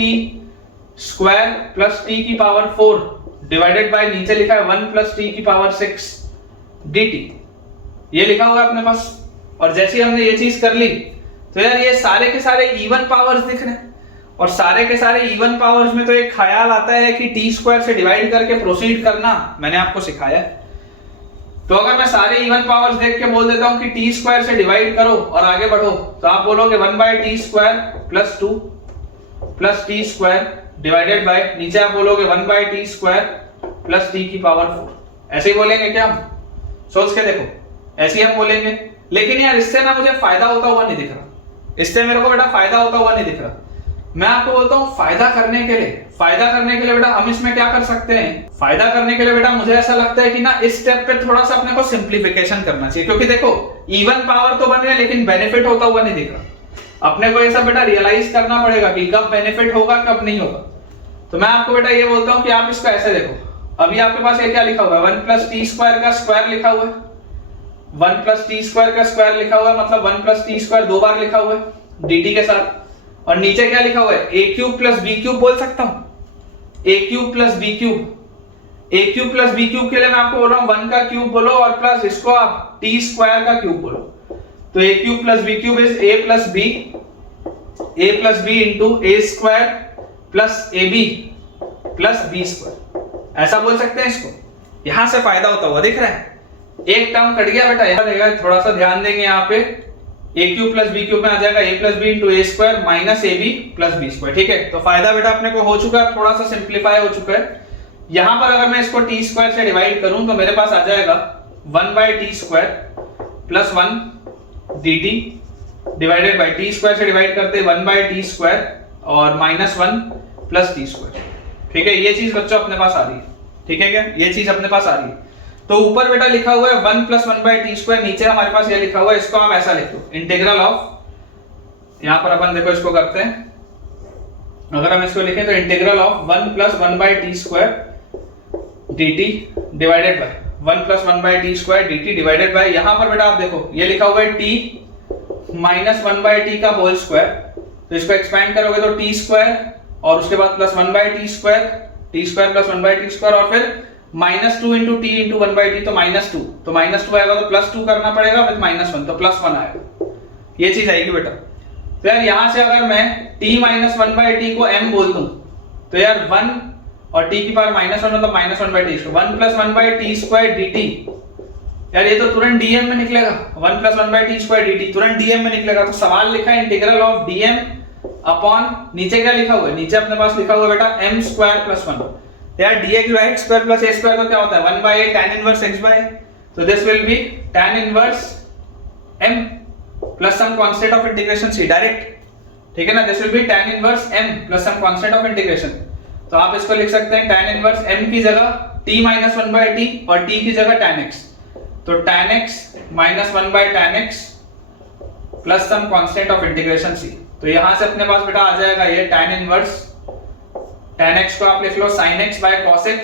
square plus t की पावर 4 डिवाइडेड बाय नीचे लिखा है 1 प्लस t की पावर 6 dt, ये लिखा हुआ है अपने पास। और जैसे ही हमने ये चीज कर ली तो यार ये सारे के सारे इवन पावर्स दिख रहे हैं, और सारे के सारे इवन पावर्स में तो एक ख्याल आता है कि t स्क्वायर से डिवाइड करके प्रोसीड करना मैंने आपको सिखाया है। तो अगर मैं सारे इवन पावर्स देख के बोल देता हूं कि t स्क्वायर से डिवाइड करो और आगे बढ़ो, तो आप बोलोगे 1 by t square plus 2 plus t square divided by नीचे आप बोलोगे 1 by t square plus t की पावर 4। ऐसे ही बोलेंगे क्या हम, सोच के देखो, ऐसे ही हम बोलेंगे। लेकिन यार इससे ना मुझे फायदा होता हुआ नहीं दिख रहा, इससे मेरे को बेटा फायदा होता हुआ नहीं दिख रहा। मैं आपको बोलता हूं फायदा करने के लिए बेटा हम इसमें क्या कर सकते हैं, फायदा करने के लिए बेटा मुझे ऐसा लगता है कि ना इस स्टेप पे थोड़ा सा अपने को सिंप्लीफिकेशन करना चाहिए, क्योंकि देखो इवन पावर तो बन रहे हैं लेकिन बेनिफिट होता हुआ नहीं दिख रहा। अपने को ये सब बेटा रियलाइज करना पड़ेगा कि कब बेनिफिट होगा कब नहीं होगा। तो मैं आपको बेटा ये बोलता हूं कि आप इसको ऐसे देखो, अभी आपके पास ये क्या लिखा हुआ है 1 प्लस टी स्क्वायर का स्क्वायर लिखा हुआ है, 1 प्लस टी स्क्वायर का स्क्वायर लिखा हुआ है, मतलब 1 प्लस टी स्क्वायर 2 बार लिखा हुआ है dt के साथ, और नीचे क्या लिखा हुआ है a cube plus b cube बोल सकता हूं, a cube plus b cube, a cube plus b cube के लिए मैं आपको बोल रहा हूं 1 का क्यूब बोलो और प्लस इसको आप t स्क्वायर का क्यूब बोलो, तो a cube plus b cube is a plus b into a square plus ab plus b square, ऐसा बोल सकते हैं इसको। यहां से फायदा होता हुआ दिख रहा है, एक टर्म कट गया बेटा, यहां रहेगा, थोड़ा सा ध्यान देंगे यहाँ पे a cube plus b cube में आ जाएगा a plus b into a square minus ab plus b square, ठीक है। तो फायदा बेटा अपने को हो चुका है, थोड़ा सा सिंप्लीफाई हो चुका है। यहां पर अगर मैं इसको टी स्क्वायर से डिवाइड करूं तो मेरे पास आ जाएगा 1/t square plus 1 dt divided by T square से डिवाइड करते 1/t स्क्वायर और -1 प्लस टी स्क्वायर। ठीक है, ये चीज बच्चों अपने पास आ रही है। ठीक है क्या, ये चीज अपने पास आ रही है। तो ऊपर बेटा लिखा हुआ है 1 + 1/t स्क्वायर, नीचे हमारे पास ये लिखा हुआ है, इसको आप ऐसा लिख दो इंटीग्रल ऑफ, यहां पर अपन देखो इसको करते हैं, अगर हम इसको लिखें तो integral of 1 + 1/t square dt divided by 1 + 1/t square dt divided by, यहां पर बेटा आप देखो ये लिखा हुआ है t - 1/t का होल स्क्वायर, तो इसको एक्सपेंड करोगे तो t स्क्वायर और उसके बाद plus 1/t square, t square plus 1/t square और फिर -2 × t × 1/t, तो -2, तो -2 आएगा तो +2 करना पड़ेगा विद -1, तो +1 आएगा, ये चीज आएगी बेटा। तो यार यहां से अगर मैं t - 1/t को m बोल दूं तो यार 1 और t की पावर -1 मतलब -1/t, 1 + 1/t स्क्वायर dt, यार ये तो तुरंत dm में निकलेगा, 1 + 1/t स्क्वायर dt तुरंत dm में निकलेगा। तो सवाल लिखा है इंटीग्रल ऑफ dm अपॉन, नीचे क्या लिखा हुआ है, नीचे अपने पास लिखा हुआ है बेटा m² + 1, यार dx/x² + a² तो क्या होता है 1/a tan इनवर्स x/a, तो this will be tan inverse m plus some constant of integration c direct. ठीक है ना, this will be tan inverse m plus some constant of integration, तो आप इसको लिख सकते हैं tan इनवर्स m की जगह t - 1/t और t की जगह tan x, तो tan x - 1/tan x plus some constant of integration c। तो यहां से अपने पास बेटा आ जाएगा ये tan इनवर्स, tan x को आप लिख लो sin x by cos x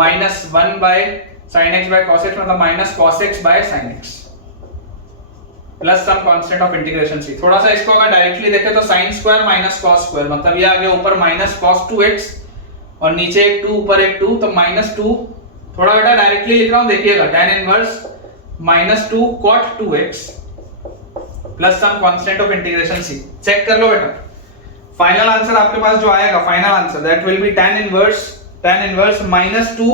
-1/sin x by cos x, मतलब -cos x by sin x plus some constant of integration c। थोड़ा सा इसको अगर डायरेक्टली देखें तो sin² - cos², मतलब ये आ गया ऊपर -cos 2x और नीचे एक 2 ऊपर एक 2, तो -2, थोड़ा बेटा डायरेक्टली लिख रहा हूं, देखिएगा tan inverse -2 cot 2x plus some constant of integration c। Check कर लो बेटा, फाइनल आंसर आपके पास जो आएगा, final answer that will be tan inverse -2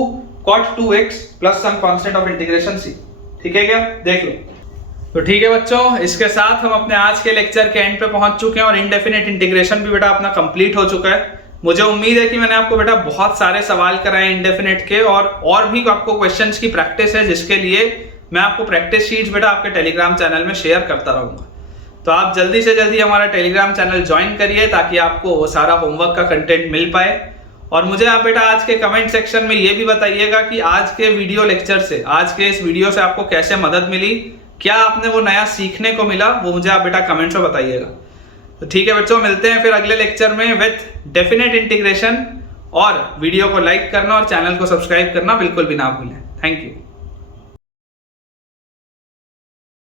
cot 2x plus some constant of integration c। ठीक है क्या, देख लो। तो ठीक है बच्चों, इसके साथ हम अपने आज के लेक्चर के एंड पे पहुंच चुके हैं और इनडेफिनेट इंटीग्रेशन भी बेटा अपना कंप्लीट हो चुका है। मुझे उम्मीद है कि मैंने आपको बेटा बहुत सारे सवाल कराए इनडेफिनेट के, और भी आपको क्वेश्चंस की प्रैक्टिस है, जिसके लिए मैं आपको प्रैक्टिस शीट्स बेटा आपके टेलीग्राम चैनल में शेयर करता रहूंगा। तो आप जल्दी से जल्दी हमारा टेलीग्राम चैनल ज्वाइन करिए ताकि आपको वो सारा होमवर्क का कंटेंट मिल पाए। और मुझे आप बेटा आज के कमेंट सेक्शन में ये भी बताइएगा कि आज के वीडियो लेक्चर से, आज के इस वीडियो से आपको कैसे मदद मिली, क्या आपने वो नया सीखने को मिला, वो मुझे आप बेटा कमेंट्स में बताइएगा। तो ठीक है बच्चों, मिलते हैं फिर अगले लेक्चर में विथ डेफिनेट इंटीग्रेशन, और वीडियो को लाइक करना और चैनल को सब्सक्राइब करना बिल्कुल भी ना भूलें। Thank you.